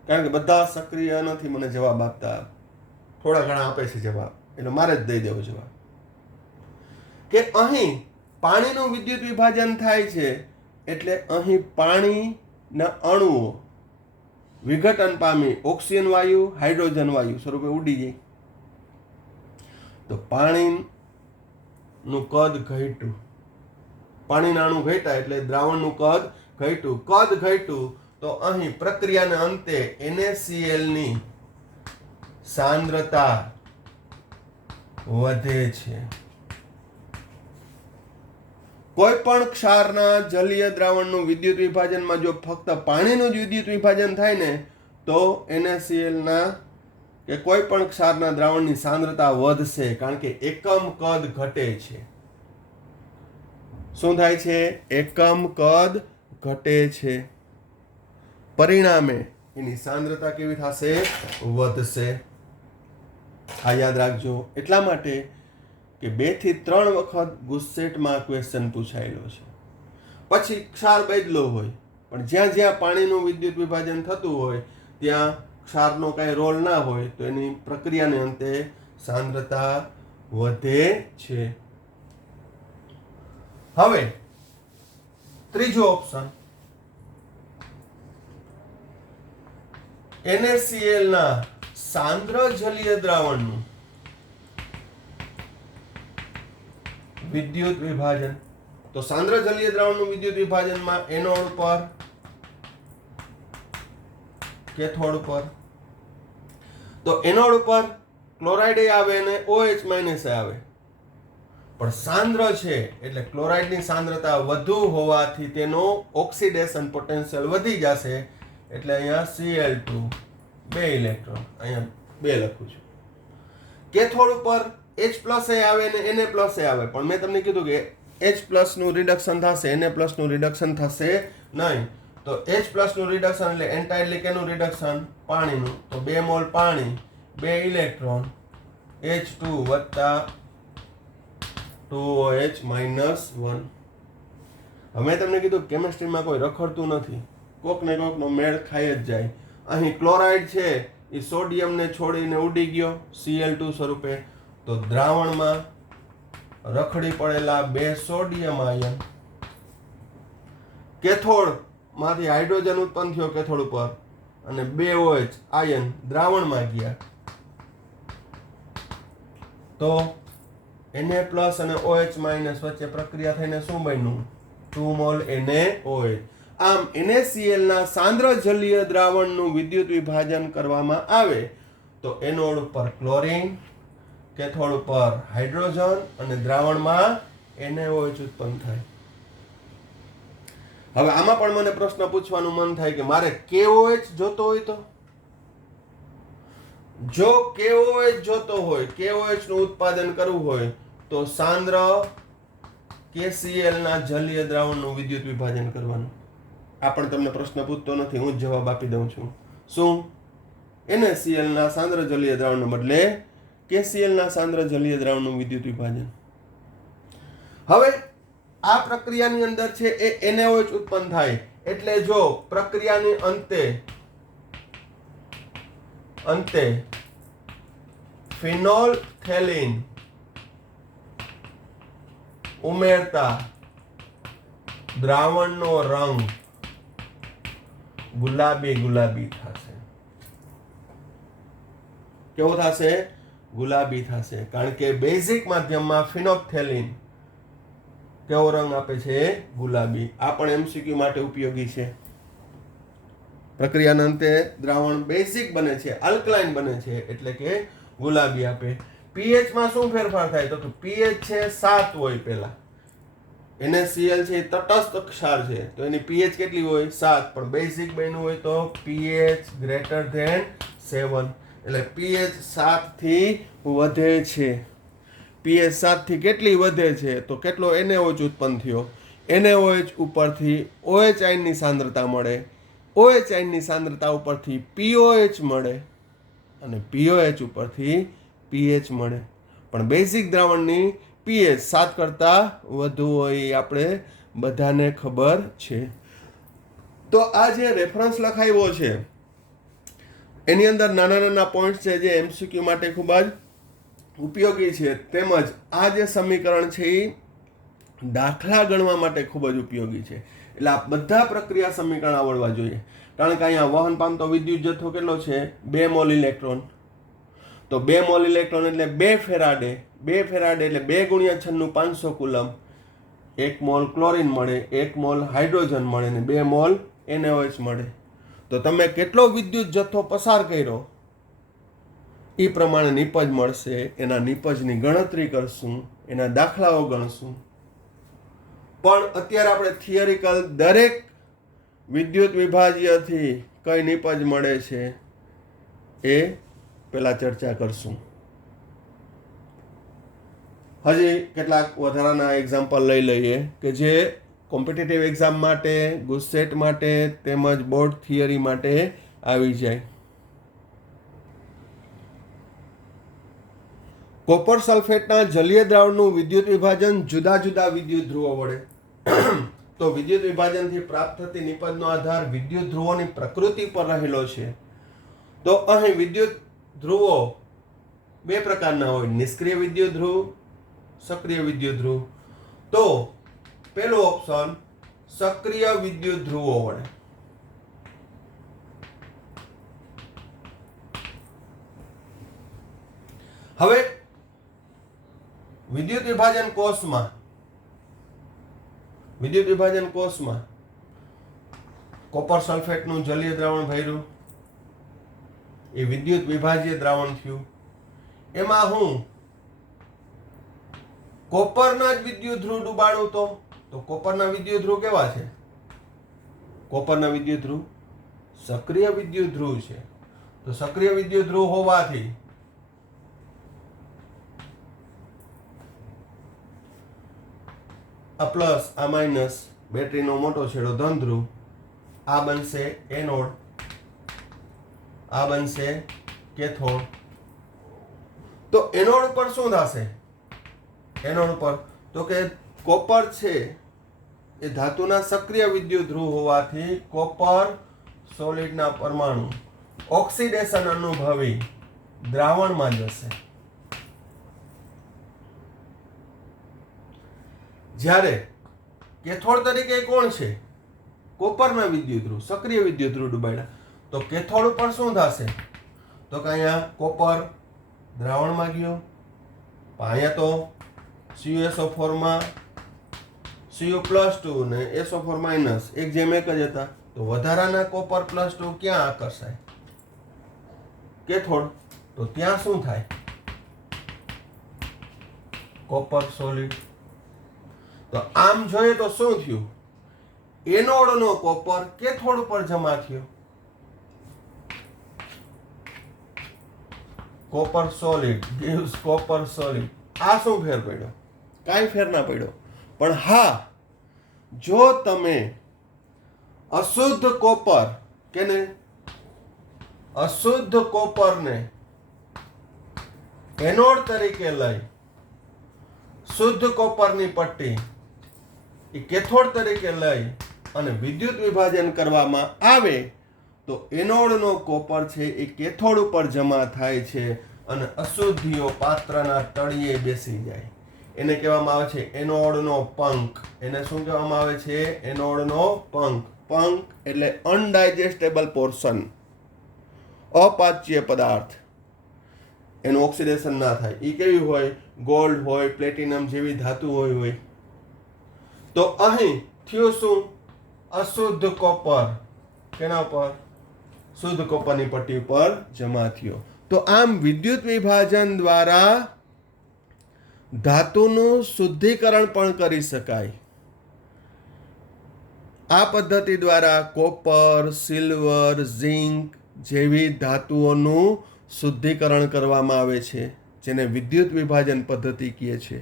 કારણ કે બધા સક્રિય નથી મને જવાબ આપતા, થોડા ઘણા આપે છે જવાબ, એટલે મારે જ દઈ દેવો જવાબ. કે અહીં પાણીનું વિદ્યુત વિભાજન થાય છે એટલે અહીં પાણીના અણુઓ વિઘટન પામી ઓક્સિજન વાયુ, હાઇડ્રોજન વાયુ સ્વરૂપે ઉડી જાય. તો પાણીનું કદ ઘટ્યું, પાણીના અણુ ઘટ્યા એટલે દ્રાવણનું કદ ઘટ્યું. તો અહીં પ્રક્રિયાના અંતે NaCl ની સાંદ્રતા વધે છે. કોઈ પણ ક્ષારના જલીય દ્રાવણનું વિદ્યુત વિભાજનમાં જો ફક્ત પાણીનું જ વિદ્યુત વિભાજન થાય ને તો NaCl ના કે કોઈ પણ ક્ષારના દ્રાવણની સાંદ્રતા વધશે, કારણ કે એકમ કદ ઘટે છે. શું થાય છે? એકમ કદ ઘટે છે. પરિણામે એની સાંદ્રતા કેવી થશે? વધશે. આ યાદ રાખજો. એટલા માટે કે 2 થી 3 વખત ગુસ્સેટમાં ક્વેશ્ચન પૂછાયેલો છે. પછી ક્ષાર બદલો હોય, પણ જ્યાં જ્યાં પાણીનું વિદ્યુત વિભાજન થતું હોય ત્યાં ક્ષારનો કાંઈ રોલ ના હોય તો એની પ્રક્રિયાને અંતે સાંદ્રતા વધે છે. હવે ત્રીજો ઓપ્શન, NaCl ના સાંદ્ર જલીય દ્રાવણનું વિદ્યુત વિભાજન. તો સાંદ્ર જલીય દ્રાવણનું વિદ્યુત વિભાજનમાં એનોડ ઉપર કેથોડ ઉપર. તો એનોડ ઉપર ક્લોરાઇડ આવે અને OH માઇનસ આવે, પણ સાંદ્ર છે એટલે ક્લોરાઇડની સાંદ્રતા વધુ હોવાથી તેનો ઓક્સિડેશન પોટેન્શિયલ વધી જશે, એટલે અહીંયા Cl2 2 ઇલેક્ટ્રોન, અહીંયા 2 લખું છું. કેથોડ ઉપર H+ આવે અને Na+ આવે, પણ મેં તમને કીધું કે H+ નું રિડક્શન થશે, Na+ નું રિડક્શન થશે નહીં. તો H+ નું રિડક્શન એટલે એન્ટાયરલી કેનું રિડક્શન? પાણીનું. તો 2 મોલ પાણી, 2 ઇલેક્ટ્રોન, H2 વત્તા 2OH -1. હવે તમને કીધું કેમિસ્ટ્રીમાં કોઈ રખડતું નથી, કોક ને કોકનો મેળ ખાઈ જ જાય. અહીં ક્લોરાઇડ છે એ સોડિયમને છોડીને ઉડી ગયો Cl2 સ્વરૂપે, તો દ્રાવણમાં રખડી પડેલા 2 સોડિયમ આયન, કેથોડ માંથી હાઇડ્રોજન ઉત્પન્ન થયો કેથોડ ઉપર અને 2 OH આયન દ્રાવણમાં ગયા, તો Na+ અને OH- વચ્ચે પ્રક્રિયા થઈને શું બન્યું? 2 મોલ NaOH. આમ NaCl ના સાંદ્ર જલીય દ્રાવણનું વિદ્યુત વિભાજન કરવામાં આવે તો એનોડ ઉપર ક્લોરીન, કેથોડ ઉપર હાઇડ્રોજન અને દ્રાવણમાં NaOH ઉત્પન્ન થાય. હવે આમાં પણ મને પ્રશ્ન પૂછવાનું મન થાય કે મારે KOH જોતો હોય તો? જો KOH જોતો હોય, KOH નું ઉત્પાદન કરવું હોય તો સાંદ્ર KCl ના જલીય દ્રાવણનું વિદ્યુત વિભાજન કરવાનું. આ પણ તમને પ્રશ્ન પૂછતો નથી, હું જ જવાબ આપી દઉં છું. શું? NaCl ના સાંદ્ર જલીય દ્રાવણને બદલે KCl ના સાંદ્ર જલીય દ્રાવણનું વિદ્યુત વિભાજન. હવે આ પ્રક્રિયાની અંદર છે એ NaOH ઉત્પન્ન થાય, એટલે જો પ્રક્રિયાની અંતે ફિનોલ્ફથેલિન ઉમેરતા દ્રાવણનો રંગ ગુલાબી થશે. કેવો થશે? ગુલાબી થશે, કારણ કે બેઝિક માધ્યમમાં ફિનોલ્ફથેલિન કેવો રંગ આપે છે? ગુલાબી. આ પણ MCQ માટે ઉપયોગી છે. પ્રક્રિયાના અંતે દ્રાવણ બેઝિક બને છે, આલ્કલાઇન બને છે, એટલે કે ગુલાબી આપે. pH માં શું ફેરફાર થાય? તો pH છે 7 હોય પહેલા. NaCl છે તટસ્થ ક્ષાર છે, તો એની pH કેટલી હોય? 7. પણ બેઝિક બન્યું હોય તો pH > 7, એટલે pH 7 થી વધે છે. pH 7 થી કેટલી વધે છે? તો કેટલો NaOH ઉત્પન્ન થયો? NaOH ઉપરથી OH આયનની સાંદ્રતા મળે, OH આયનની સાંદ્રતા ઉપરથી POH મળે અને POH ઉપરથી pH મળે. પણ બેઝિક દ્રાવણની pH 7 કરતાં વધુ હોય, એ આપણે બધાને ખબર છે. તો આ જે રેફરન્સ લખાવ્યો છે એની અંદર નાના નાના પોઈન્ટ છે જે MCQ માટે ખૂબ જ ઉપયોગી છે, તેમજ આ જે સમીકરણ છે એ દાખલા ગણવા માટે ખૂબ જ ઉપયોગી છે. એટલે આ બધા પ્રક્રિયા સમીકરણ આવડવા જોઈએ, કારણ કે અહીંયા વહન પામતો વિદ્યુત જથ્થો કેટલો છે? 2 મોલ ઇલેક્ટ્રોન. તો 2 મોલ ઇલેક્ટ્રોન એટલે 2 ફેરાડે. 2 ફેરાડે એટલે 2 × 96 500 કુલમ. 1 મોલ ક્લોરીન મળે, 1 મોલ હાઇડ્રોજન મળે ને 2 મોલ NaOH મળે. તો તમે કેટલો વિદ્યુત જથ્થો પસાર કર્યો એ પ્રમાણે નિપજ મળશે. એના નિપજની ગણતરી કરશું, એના દાખલાઓ ગણશું. પણ અત્યારે આપણે થિયરિકલ દરેક વિદ્યુત વિભાજ્યથી કઈ નિપજ મળે છે એ પહેલા ચર્ચા કરશું. હજી કેટલાક વધારાના એક્ઝામ્પલ લઈ લઈએ કે જે કોમ્પિટિટિવ એક્ઝામ માટે, ગુસ્સેટ માટે તેમજ બોર્ડ થિયરી માટે આવી જાય. કોપર સલ્ફેટના જલીય દ્રાવણનું વિદ્યુત વિભાજન જુદા જુદા વિદ્યુત ધ્રુવો વડે. તો વિદ્યુત વિભાજનથી પ્રાપ્ત થતી નિપજનો આધાર વિદ્યુત ધ્રુવોની પ્રકૃતિ પર રહેલો છે. તો અહીં વિદ્યુત ધ્રુવો 2 પ્રકારના હોય, નિષ્ક્રિય વિદ્યુત ધ્રુવ, સક્રિય વિદ્યુત ધ્રુવ. તો પહેલો ઓપ્શન સક્રિય વિદ્યુત ધ્રુવો વડે. હવે વિદ્યુત વિભાજન કોષમાં વિદ્યુત વિભાજન કોષમાં કોપર સલ્ફેટનું જલીય દ્રાવણ ભર્યું, એ વિદ્યુત વિભાજ્ય દ્રાવણ થયું. એમાં હું કોપરના જ વિદ્યુત ધ્રુવ ડુબાડું તો કોપરના વિદ્યુત ધ્રુવ કેવા છે? કોપરના વિદ્યુત ધ્રુવ સક્રિય વિદ્યુત ધ્રુવ છે. તો સક્રિય વિદ્યુત ધ્રુવ હોવાથી આ પ્લસ આ માઇનસ, બેટરીનો મોટો છેડો ધન ધ્રુવ, આ બનશે એનોડ, આ બનશે કેથોડ. તો એનોડ ઉપર શું થશે? એનોડ ઉપર તો કે કોપર છે એ ધાતુના સક્રિય વિદ્યુત ધ્રુવ હોવાથી કોપર સોલિડના પરમાણુ ઓક્સિડેશન અનુભવી દ્રાવણમાં જશે. જ્યારે કેથોડ તરીકે કોણ છે? કોપરના વિદ્યુત ધ્રુવ, સક્રિય વિદ્યુત ધ્રુવ ડુબાડ્યા. તો કેથોડ ઉપર શું થશે? તો કે અહીંયા કોપર દ્રાવણમાં ગયો, અહીંયા તો CuSO4 માં Cu+2 ને SO4 માઇનસ એક જેમ એક જ હતા. તો વધારાના કોપર +2 ક્યાં આકર્ષાય? કેથોડ. તો ત્યાં શું થાય? Copper solid. તો આમ જોઈએ તો શું થયું? એનોડનો કોપર કેથોડ ઉપર જમા થયો. Copper solid gives copper solid. આ શું ફેર પડ્યો? કાંઈ ફેર ના પડ્યો. પણ હા, જો તમે અશુદ્ધ કોપર કેને અશુદ્ધ કોપરને એનોડ તરીકે લઈ શુદ્ધ કોપરની પટ્ટી એ કેથોડ તરીકે લઈ અને વિદ્યુત વિભાજન કરવામાં આવે તો એનોડનો કોપર છે એ કેથોડ ઉપર જમા થાય છે અને અશુદ્ધિઓ પાત્રના તળિયે બેસી જાય. એને કહેવામાં આવે છે એનોડનો પંખ. એને શું કહેવામાં આવે છે? એનોડનો પંખ. પંખ એટલે અનડાયજેસ્ટેબલ પોર્શન, અપાચ્ય પદાર્થ. એનું ઓક્સિડેશન ના થાય. એ કેવી હોય? ગોલ્ડ હોય, પ્લેટિનમ જેવી ધાતુ હોય. તો અહીં થયું શું? અશુદ્ધ કોપર કેના ઉપર? શુદ્ધ કોપરની પટ્ટી ઉપર જમા થયો. તો આમ વિદ્યુત વિભાજન દ્વારા ધાતુનું શુદ્ધિકરણ પણ કરી શકાય. આ પદ્ધતિ દ્વારા કોપર, સિલ્વર, ઝિંક જેવી ધાતુઓનું શુદ્ધિકરણ કરવામાં આવે છે, જેને વિદ્યુત વિભાજન પદ્ધતિ કહે છે.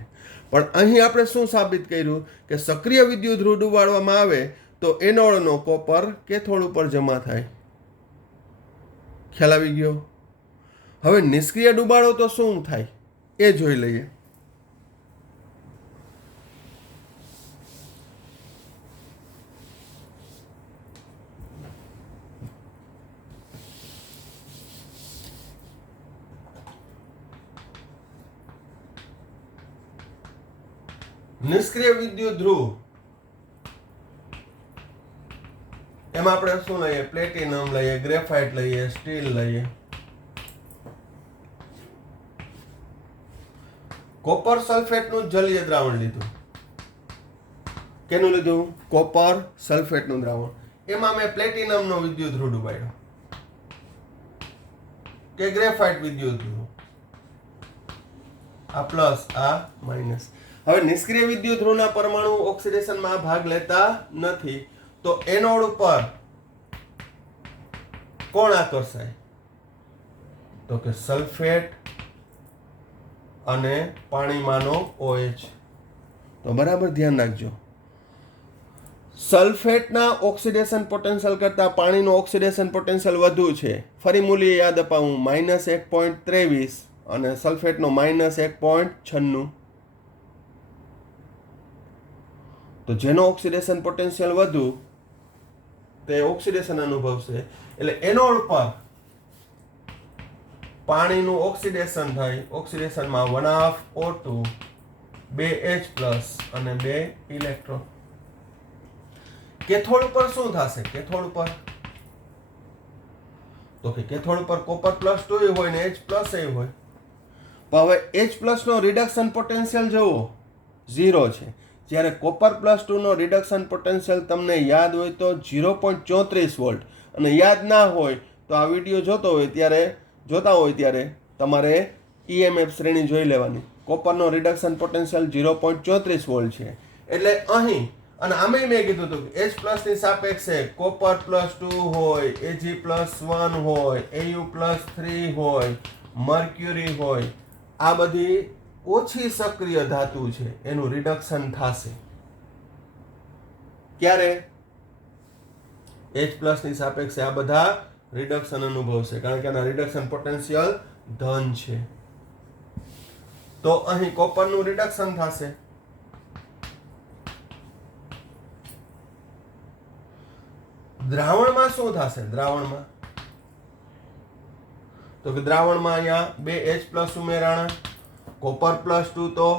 પણ અહીં આપણે શું સાબિત કર્યું કે સક્રિય વિદ્યુત ધ્રુવ ડુબાડવામાં આવે તો એનોડનો કોપર કેથોડ ઉપર જમા થાય. ખ્યાલ આવી ગયો? હવે નિષ્ક્રિય ડુબાડો તો શું થાય એ જોઈ લઈએ. નિષ્ક્રિય વિદ્યુત ધ્રુવ એમાં આપણે શું લઈએ? પ્લેટિનમ લઈએ, ગ્રેફાઇટ લઈએ, સ્ટીલ લઈએ. કોપર સલ્ફેટનું જલીય દ્રાવણ લીધું. કેનું લીધું? કોપર સલ્ફેટનું દ્રાવણ. એમાં મેં પ્લેટિનમનો વિદ્યુત ધ્રુવ ડુબાડ્યો કે ગ્રેફાઇટ વિદ્યુત ધ્રુવ. આ પ્લસ આ માઇનસ. હવે નિષ્ક્રિય વિદ્યુત ધ્રુવના પરમાણુ ઓક્સિડેશનમાં ભાગ લેતા નથી. તો એનોડ ઉપર કોણ આકર્ષાય? તો કે સલ્ફેટ અને પાણીમાંનો OH. તો બરાબર ધ્યાન રાખજો. સલ્ફેટના ઓક્સિડેશન પોટેન્શિયલ કરતાં પાણીનું ઓક્સિડેશન પોટેન્શિયલ વધુ છે. ફરી મૂલ્ય યાદ અપાવું, -1.23 અને સલ્ફેટનો -1.96. તો જેનો ઓક્સિડેશન પોટેન્શિયલ વધુ તે ઓક્સિડેશન અનુભવશે. એટલે એનોડ પર પાણીનું ઓક્સિડેશન થાય. ઓક્સિડેશનમાં 1/2O2, 2H+ અને 2 ઇલેક્ટ્રોન. કેથોડ ઉપર શું થશે? કેથોડ ઉપર તો કે કેથોડ ઉપર કોપર +2 હોય ને H+ હોય. પણ હવે H+ નો રિડક્શન પોટેન્શિયલ જુઓ 0 છે. જ્યારે કોપર +2 નો રિડક્શન પોટેન્શિયલ તમને યાદ હોય તો 0.34 વોલ્ટ અને યાદ ના હોય તો આ વિડીયો જોતા હોય ત્યારે તમારે EMF શ્રેણી જોઈ લેવાની. કોપરનો રિડક્શન પોટેન્શિયલ 0.34 વોલ્ટ છે. એટલે અહીં અને આમે મેં કીધું હતું કે H+ ની સાપેક્ષે કોપર +2 હોય, Ag+1 હોય, Au+3 હોય, મર્ક્યુરી હોય, આ બધી ઓછી સક્રિય ધાતુ છે, એનું રિડક્શન થશે. ક્યારે? H+ ની સાપેક્ષે આ બધા રિડક્શન અનુભવશે, કારણ કે આના રિડક્શન પોટેન્શિયલ ધન છે. તો અહીં કોપરનું રિડક્શન થશે. દ્રાવણમાં શું થશે? દ્રાવણમાં તો કે દ્રાવણમાં અહીંયા 2 H+ ઉમેરાણા, કોપર +2 તો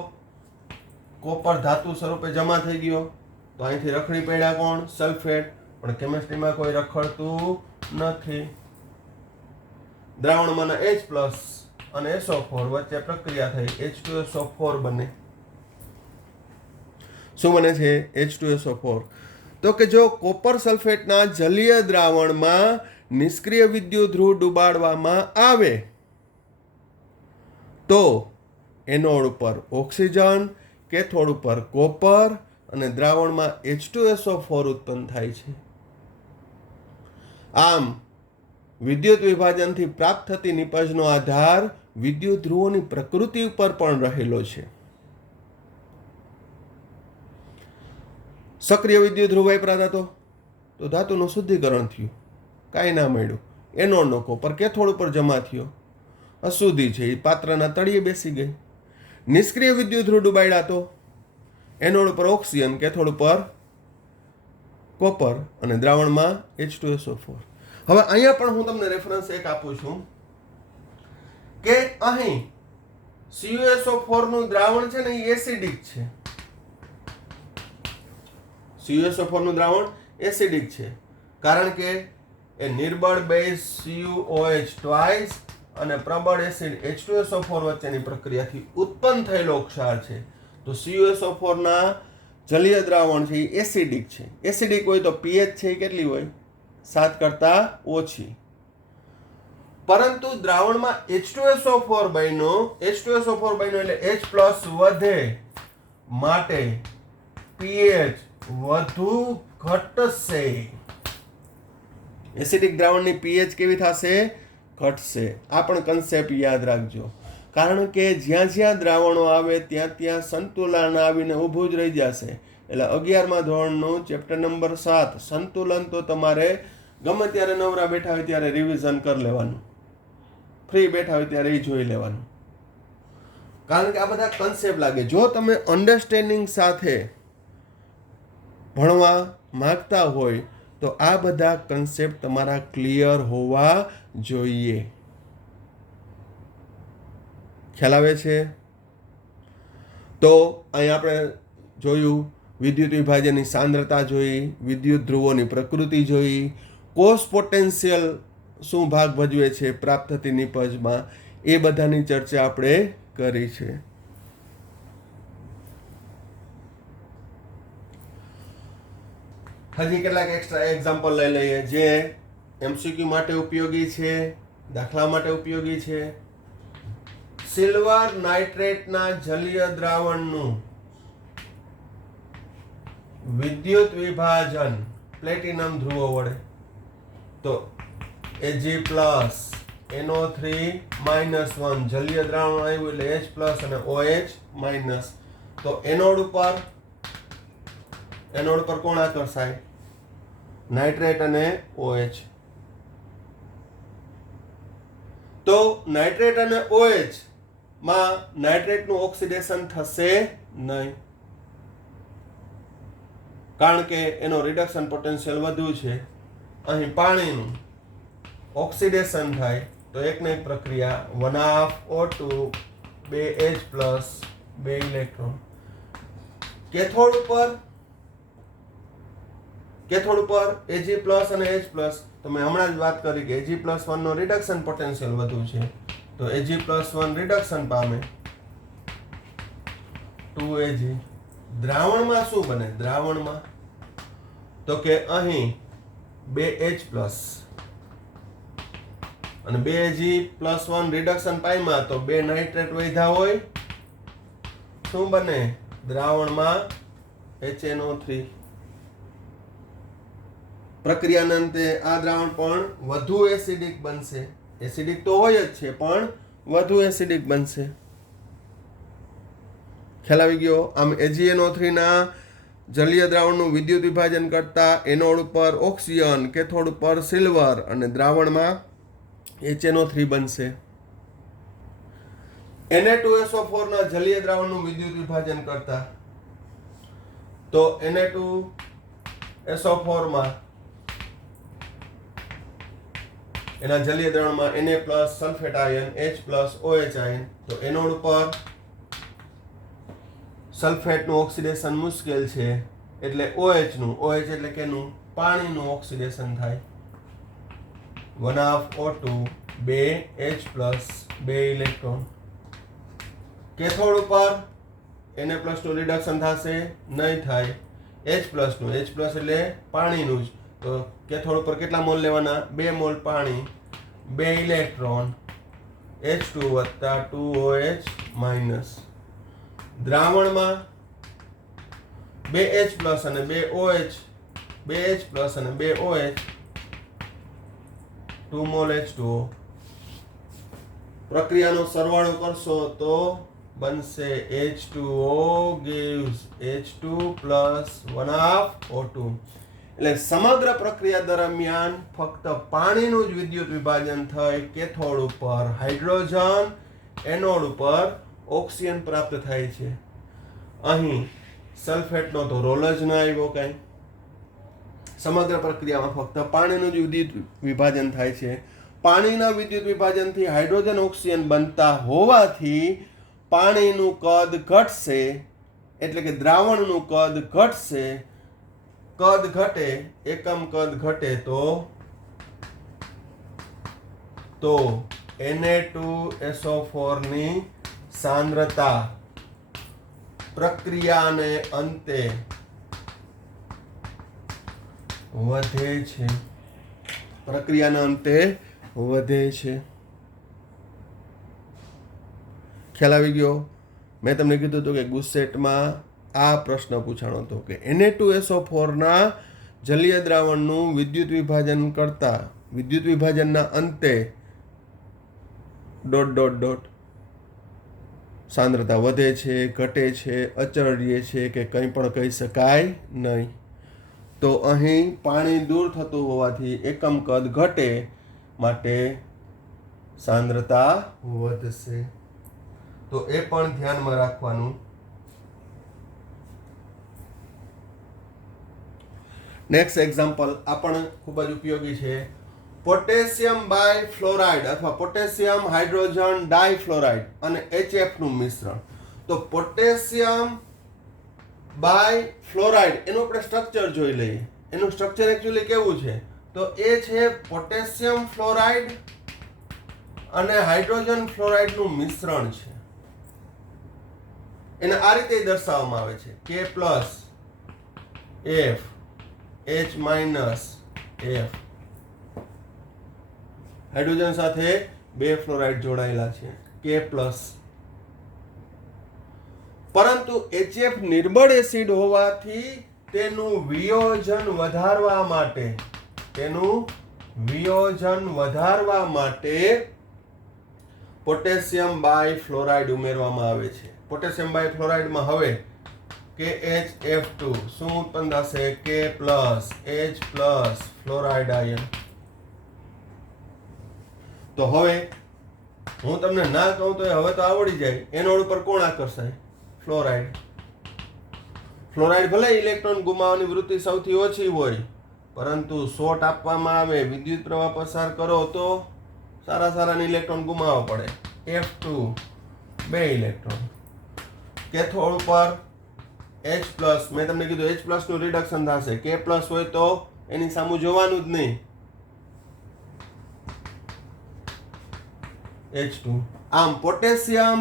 કોપર ધાતુ સ્વરૂપે જમા થઈ ગયો, તો અહીંથી રખડી પડ્યા કોણ? સલ્ફેટ. પણ કેમિસ્ટ્રીમાં કોઈ રખડતું નથી. દ્રાવણમાંના H+ અને SO4 વચ્ચે પ્રક્રિયા થઈ, H2SO4 બને. શું બને છે? H2SO4. તો કે જો કોપર સલ્ફેટના જલીય દ્રાવણમાં નિષ્ક્રિય વિદ્યુત ધ્રુવ ડુબાડવામાં આવે તો એનોડ ઉપર ઓક્સિજન, કેથોડ ઉપર કોપર અને દ્રાવણમાં H2SO4 ઉત્પન્ન થાય છે. આમ વિદ્યુત વિભાજનથી પ્રાપ્ત થતી નિપજનો આધાર વિદ્યુત ધ્રુવોની પ્રકૃતિ ઉપર પણ રહેલો છે. સક્રિય વિદ્યુત ધ્રુવ વાપરાતા તો ધાતુનું શુદ્ધિકરણ થયું, કાંઈ ના મળ્યું. એનોડનો કોપર કેથોડ ઉપર જમા થયો, અશુદ્ધિ છે એ પાત્રના તળિયે બેસી ગઈ. નિષ્ક્રિય વિદ્યુત ધ્રુવ ડુબાડ્યા તો એનોડ ઉપર ઓક્સિજન, કેથોડ ઉપર કોપર અને દ્રાવણમાં H2SO4. હવે અહીંયા પણ હું તમને રેફરન્સ એક આપું છું કે અહીં CuSO4 નું દ્રાવણ છે ને એ એસિડિક છે. CuSO4 નું દ્રાવણ એસિડિક છે કારણ કે એ નિર્બળ બેઝ CuOH ટ્વાઇસ અને પ્રબળ એસિડ H2SO4 વચ્ચેની પ્રક્રિયાથી ઉત્પન્ન થયેલો ક્ષાર છે. તો CuSO4 ના જલીય દ્રાવણ છે એ એસિડિક છે. એસિડિક હોય તો pH છે એ કેટલી હોય? 7 કરતા ઓછી. પરંતુ દ્રાવણમાં H2SO4 બન્યો એટલે H+ વધે માટે pH વધુ ઘટશે. એસિડિક દ્રાવણની pH કેવી થશે? ઘટશે. આ પણ કન્સેપ્ટ યાદ રાખજો, કારણ કે જ્યાં જ્યાં દ્રાવણો આવે ત્યાં ત્યાં સંતુલન આવીને ઊભું જ રહી જશે. એટલે 11મા ધોરણનું ચેપ્ટર નંબર 7 સંતુલન તો તમારે ગમે ત્યારે નવરા બેઠા હોય ત્યારે રિવિઝન કરી લેવાનું, ફ્રી બેઠા હોય ત્યારે એ જોઈ લેવાનું, કારણ કે આ બધા કન્સેપ્ટ લાગે. જો તમે અન્ડરસ્ટેન્ડિંગ સાથે ભણવા માંગતા હોય તો આ બધા કન્સેપ્ટ તમારા ક્લિયર હોવા જોઈએ. ખ્યાલ આવે છે? તો અહીં આપણે જોયું વિદ્યુત વિભાજનની સાંદ્રતા જોઈ, વિદ્યુત ધ્રુવોની પ્રકૃતિ જોઈ, કોષ પોટેન્શિયલ શું ભાગ ભજવે છે પ્રાપ્ત થતી નિપજમાં, એ બધાની ચર્ચા આપણે કરી છે. હજી કેટલાક એક્સ્ટ્રા એક્ઝામ્પલ લઈ લઈએ જે MCQ માટે ઉપયોગી છે, દાખલા માટે ઉપયોગી છે. સિલ્વર નાઇટ્રેટના જલીય દ્રાવણનું વિદ્યુત વિભાજન પ્લેટિનમ ધ્રુવો વડે, તો Ag+, NO3 -1 જલીય દ્રાવણ આવ્યું એટલે H+ અને OH-. તો એનોડ પર કોણ આકર્ષાય? નાઇટ્રેટ અને OH. તો નાઇટ્રેટ અને OH માં નાઇટ્રેટનું ઓક્સિડેશન થશે નહીં, કારણ કે એનો રિડક્શન પોટેન્શિયલ વધુ છે. અહીં પાણીનું ઓક્સિડેશન થાય તો એકને એક પ્રક્રિયા 1/2O2 2H+, 2 ઇલેક્ટ્રોન. કેથોડ ઉપર Ag+ અને H+, તો મેં હમણાં જ વાત કરી કે Ag+1 નો રિડક્શન પોટેન્શિયલ વધુ છે, તો Ag+1 રિડક્શન પામે 2Ag. દ્રાવણમાં શું બને? દ્રાવણમાં તો કે અહીં 2H પ્લસ અને 2G+1 રિડક્શન પાઈમાં તો 2 નાઇટ્રેટ વધ્યા હોય, શું બને? દ્રાવણમાં HNO3. પ્રક્રિયાના અંતે આ દ્રાવણ પણ વધુ એસિડિક બનશે. એસિડિક તો હોય જ છે, પણ વધુ એસિડિક બનશે. ખ્યાલ આવી ગયો? આમ AgNO3 ના જલીય દ્રાવણનું વિદ્યુત વિભાજન કરતા એનોડ ઉપર ઓક્સિજન, કેથોડ ઉપર સિલ્વર અને દ્રાવણમાં HNO3 બનશે. Na2SO4 ના જલીય દ્રાવણનું વિદ્યુત વિભાજન કરતા તો Na2SO4 માં એના જલીય દ્રાવણમાં Na+ sulphate ion, H+ OH ion, તો એનોડ ઉપર સલ્ફેટનું ઓક્સિડેશન મુશ્કેલ છે, એટલે OH નું, OH એટલે કેનું? પાણીનું ઓક્સિડેશન થાય. 1/2O2, 2H+, 2 electron. કેથોડ ઉપર Na+નું રિડક્શન થશે? નહીં થાય. H+ નું, H+ એટલે પાણીનું જ, તો કેથોડ ઉપર કેટલા મોલ લેવાના? 2 મોલ પાણી, 2 ઇલેક્ટ્રોન, H2 + 2OH-. દ્રાવણમાં 2H+ અને 2OH, 2H+ અને 2OH, 2 મોલ H2O. પ્રક્રિયાનો સરવાળો કરશો તો બનશે H2O gives H2 + 1/2O2. એટલે સમગ્ર પ્રક્રિયા દરમિયાન ફક્ત પાણીનું જ વિદ્યુત વિભાજન થઈ કેથોડ ઉપર હાઇડ્રોજન, એનોડ ઉપર ઓક્સિજન પ્રાપ્ત થાય છે. અહીં સલ્ફેટનો તો રોલ જ ન આવ્યો કાંઈ. સમગ્ર પ્રક્રિયામાં ફક્ત પાણીનું જ વિદ્યુત વિભાજન થાય છે. પાણીના વિદ્યુત વિભાજનથી હાઇડ્રોજન ઓક્સિજન બનતા હોવાથી પાણીનું કદ ઘટશે, એટલે કે દ્રાવણનું કદ ઘટશે. કદ ઘટે, એકમ કદ ઘટે તો Na2SO4 ની સાંદ્રતા પ્રક્રિયાને અંતે વધે છે. પ્રક્રિયાના અંતે વધે છે. ખ્યાલ આવી ગયો? મેં તમને કીધું હતું કે ગુસ્સેટમાં આ પ્રશ્ન પૂછાણો હતો કે Na2SO4 ના જલીય દ્રાવણનું વિદ્યુત વિભાજન કરતા વિદ્યુત વિભાજનના અંતે ... સાંદ્રતા વધે છે, ઘટે છે, અચળ રહે છે કે કંઈ પણ કહી શકાય નહીં. તો અહીં પાણી દૂર થતું હોવાથી એકમ કદ ઘટે, માટે સાંદ્રતા વધશે. તો એ પણ ધ્યાનમાં રાખવાનું. નેક્સ્ટ એક્ઝામ્પલ આ પણ ખૂબ જ ઉપયોગી છે. પોટેશિયમ બાયફ્લોરાઇડ અથવા પોટેશિયમ હાઇડ્રોજન ડાયફ્લોરાઇડ અને HF નું મિશ્રણ. તો પોટેશિયમ બાયફ્લોરાઇડ એનું આપણે સ્ટ્રક્ચર જોઈ લઈએ. એનું સ્ટ્રક્ચર એકચ્યુઅલી કેવું છે? તો એ છે પોટેશિયમ ફ્લોરાઇડ અને હાઇડ્રોજન ફ્લોરાઇડ નું મિશ્રણ છે. એને આ રીતે દર્શાવવામાં આવે છે K+F H-F. હાઇડ્રોજન સાથે 2 ફ્લોરાઇડ જોડાયેલા છે, K+. પરંતુ HF નિર્બળ એસિડ હોવાથી તેનું વિયોજન વધારવા માટે પોટેશિયમ બાયફ્લોરાઇડ ઉમેરવામાં આવે છે. પોટેશિયમ બાયફ્લોરાઇડમાં હવે KHF2 શું ઉત્પન્ન થશે? K+, H+ fluoride ion. તો હવે હું તમને ના કહું તો હવે તો આવડી જાય. એનોડ ઉપર કોણ આકર્ષાય? ફ્લોરાઇડ. ફ્લોરાઇડ ભલે ઇલેક્ટ્રોન ગુમાવવાની વૃત્તિ સૌથી ઓછી હોય, પરંતુ શોર્ટ આપવામાં આવે, વિદ્યુત પ્રવાહ પસાર કરો તો સારા ઇલેક્ટ્રોન ગુમાવવા પડે. F2 2 electron. કેથોડ ઉપર H+, મેં તમને કીધું H+ નું રિડક્શન થશે. K+ હોય તો એની સામું જોવાનું જ નહીં. H2. આમ પોટેશિયમ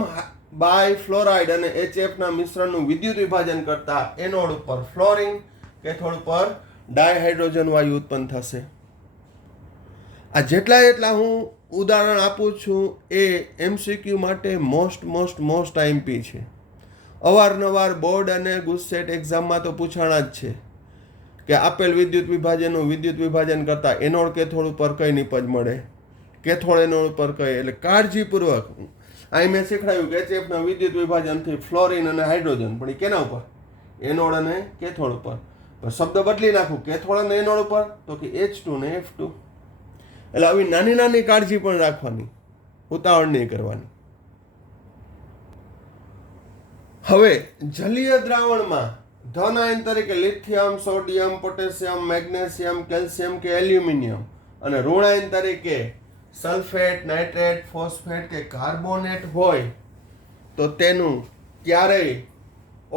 બાયફ્લોરાઇડ અને HF ના મિશ્રણનું વિદ્યુત વિભાજન કરતા એનોડ ઉપર ફ્લોરિન, કેથોડ ઉપર ડાયહાઇડ્રોજન વાયુ ઉત્પન્ન થશે. આ જેટલા હું ઉદાહરણ આપું છું એ MCQ માટે મોસ્ટ આઈએમપી છે. અવારનવાર બોર્ડ અને ગુજસેટ એક્ઝામમાં તો પૂછાણા જ છે કે આપેલ વિદ્યુત વિભાજન કરતા એનોડ કેથોડ ઉપર કઈ નિપજ મળે, કેથોડ એનોડ ઉપર કઈ. એટલે કાળજીપૂર્વક અહીં મેં શીખવાડ્યું કે HF ના વિદ્યુત વિભાજનથી ફ્લોરિન અને હાઇડ્રોજન, પણ એ કેના ઉપર? એનોડ અને કેથોડ ઉપર. શબ્દ બદલી નાખું, કેથોડ અને એનોડ ઉપર, તો કે H2 ને F2. એટલે આવી નાની કાળજી પણ રાખવાની, ઉતાવળ નહીં કરવાની. હવે જલીય દ્રાવણમાં ધન આયન તરીકે lithium, sodium, potassium, magnesium, calcium કે એલ્યુમિનિયમ અને ઋણ આયન તરીકે સલ્ફેટ, નાઇટ્રેટ, ફોસ્ફેટ કે કાર્બોનેટ હોય તો તેનું ક્યારેય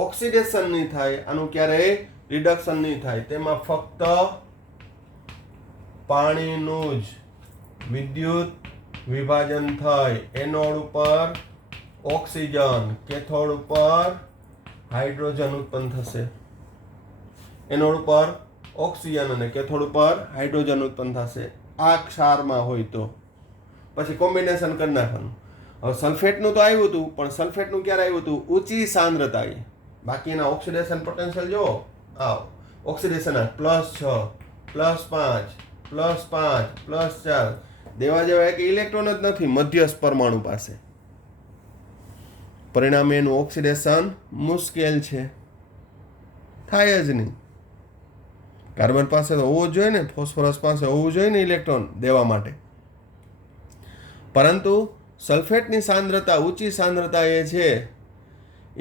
ઓક્સિડેશન નહીં થાય, આનું ક્યારેય રિડક્શન નહીં થાય. તેમાં ફક્ત પાણીનું જ વિદ્યુત વિભાજન થાય. એનોડ ઉપર ઓક્સિજન, કેથોડ ઉપર હાઇડ્રોજન ઉત્પન્ન થશે. એનોડ ઉપર ઓક્સિજન અને કેથોડ ઉપર હાઇડ્રોજન ઉત્પન્ન થશે. આ ક્ષારમાં હોય તો પછી કોમ્બિનેશન કરી નાખવાનું. હવે સલ્ફેટનું તો આવ્યું હતું, પણ સલ્ફેટનું ક્યારે આવ્યું હતું? ઊંચી સાંદ્રતાએ. બાકીના ઓક્સિડેશન પોટેન્શિયલ જો ઓક્સિડેશન +6, +5, +5, +4 દેવા જેવા એક ઇલેક્ટ્રોન જ નથી મધ્યસ્થ પરમાણુ પાસે. પરિણામે એનું ઓક્સિડેશન મુશ્કેલ છે, થાય જ નહીં. કાર્બન પાસે તો હોવું જોઈએ ને, ફોસ્ફરસ પાસે હોવું જોઈએ ને ઇલેક્ટ્રોન દેવા માટે. પરંતુ સલ્ફેટની સાંદ્રતા, ઊંચી સાંદ્રતા એ છે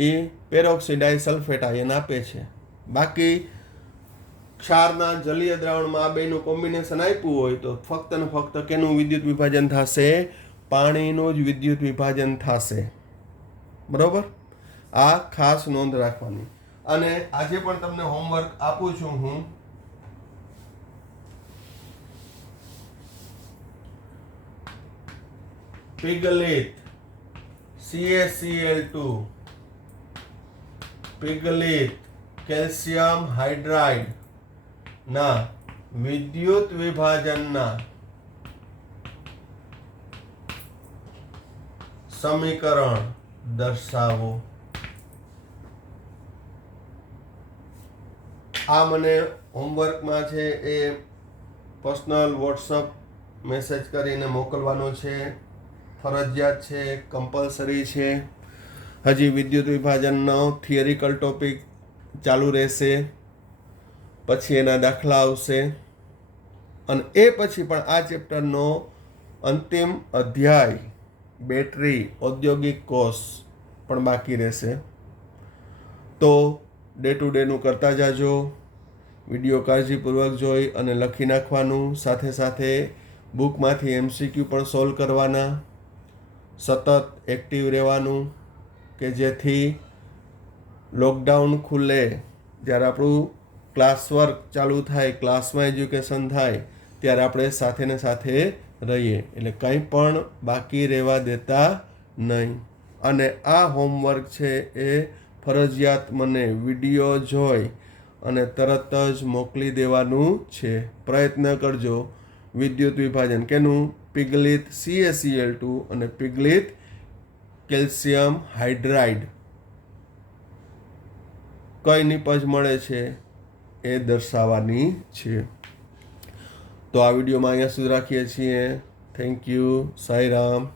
એ પેરોક્સિડાઇઝ સલ્ફેટ આયન આપે છે. બાકી ક્ષારના જલીય દ્રાવણમાં આ બેનું કોમ્બિનેશન આપ્યું હોય તો ફક્ત ને ફક્ત કેનું વિદ્યુત વિભાજન થશે? પાણીનું જ વિદ્યુત વિભાજન થશે. બરોબર? આ ખાસ નોંધ રાખવાની. અને આજે પણ તમને હોમવર્ક આપું છું હું. Piglet CaCl2, piglet calcium hydride ના વિદ્યુત વિભાજનના સમીકરણ દર્શાવો. આ મને હોમવર્કમાં છે એ પર્સનલ વોટ્સઅપ મેસેજ કરીને મોકલવાનો છે. ફરજિયાત છે, કમ્પલસરી છે. હજી વિદ્યુત વિભાજનનો થિયરિકલ ટોપિક ચાલુ રહેશે, પછી એના દાખલા આવશે અને એ પછી પણ આ ચેપ્ટરનો અંતિમ અધ્યાય બેટરી ઔદ્યોગિક કોષ પણ બાકી રહેશે. તો ડે ટુ ડેનું કરતા જાજો. વિડીયો કાળજીપૂર્વક જોઈ અને લખી નાખવાનું. સાથે સાથે બુકમાંથી MCQ પણ સોલ્વ કરવાના. સતત એક્ટિવ રહેવાનું કે જેથી લોકડાઉન ખુલે, જ્યારે આપણું ક્લાસ વર્ક ચાલુ થાય, ક્લાસમાં એજ્યુકેશન થાય, ત્યારે આપણે સાથે ને સાથે રહીએ. એટલે કંઈ પણ બાકી રહેવા દેતા નહીં. અને આ હોમવર્ક છે એ ફરજિયાત મને વિડીયો જોઈ અને તરત જ મોકલી દેવાનું છે. પ્રયત્ન કરજો. વિદ્યુત વિભાજન કેનું? પિગલિત CaCl2 અને પિગલિત કેલ્શિયમ હાઇડ્રાઇડ કઈ નિપજ મળે છે એ દર્શાવવાની છે. તો આ વિડીયોમાં અહીંયા સુધી રાખીએ છીએ. Thank you. સાંઈ રામ.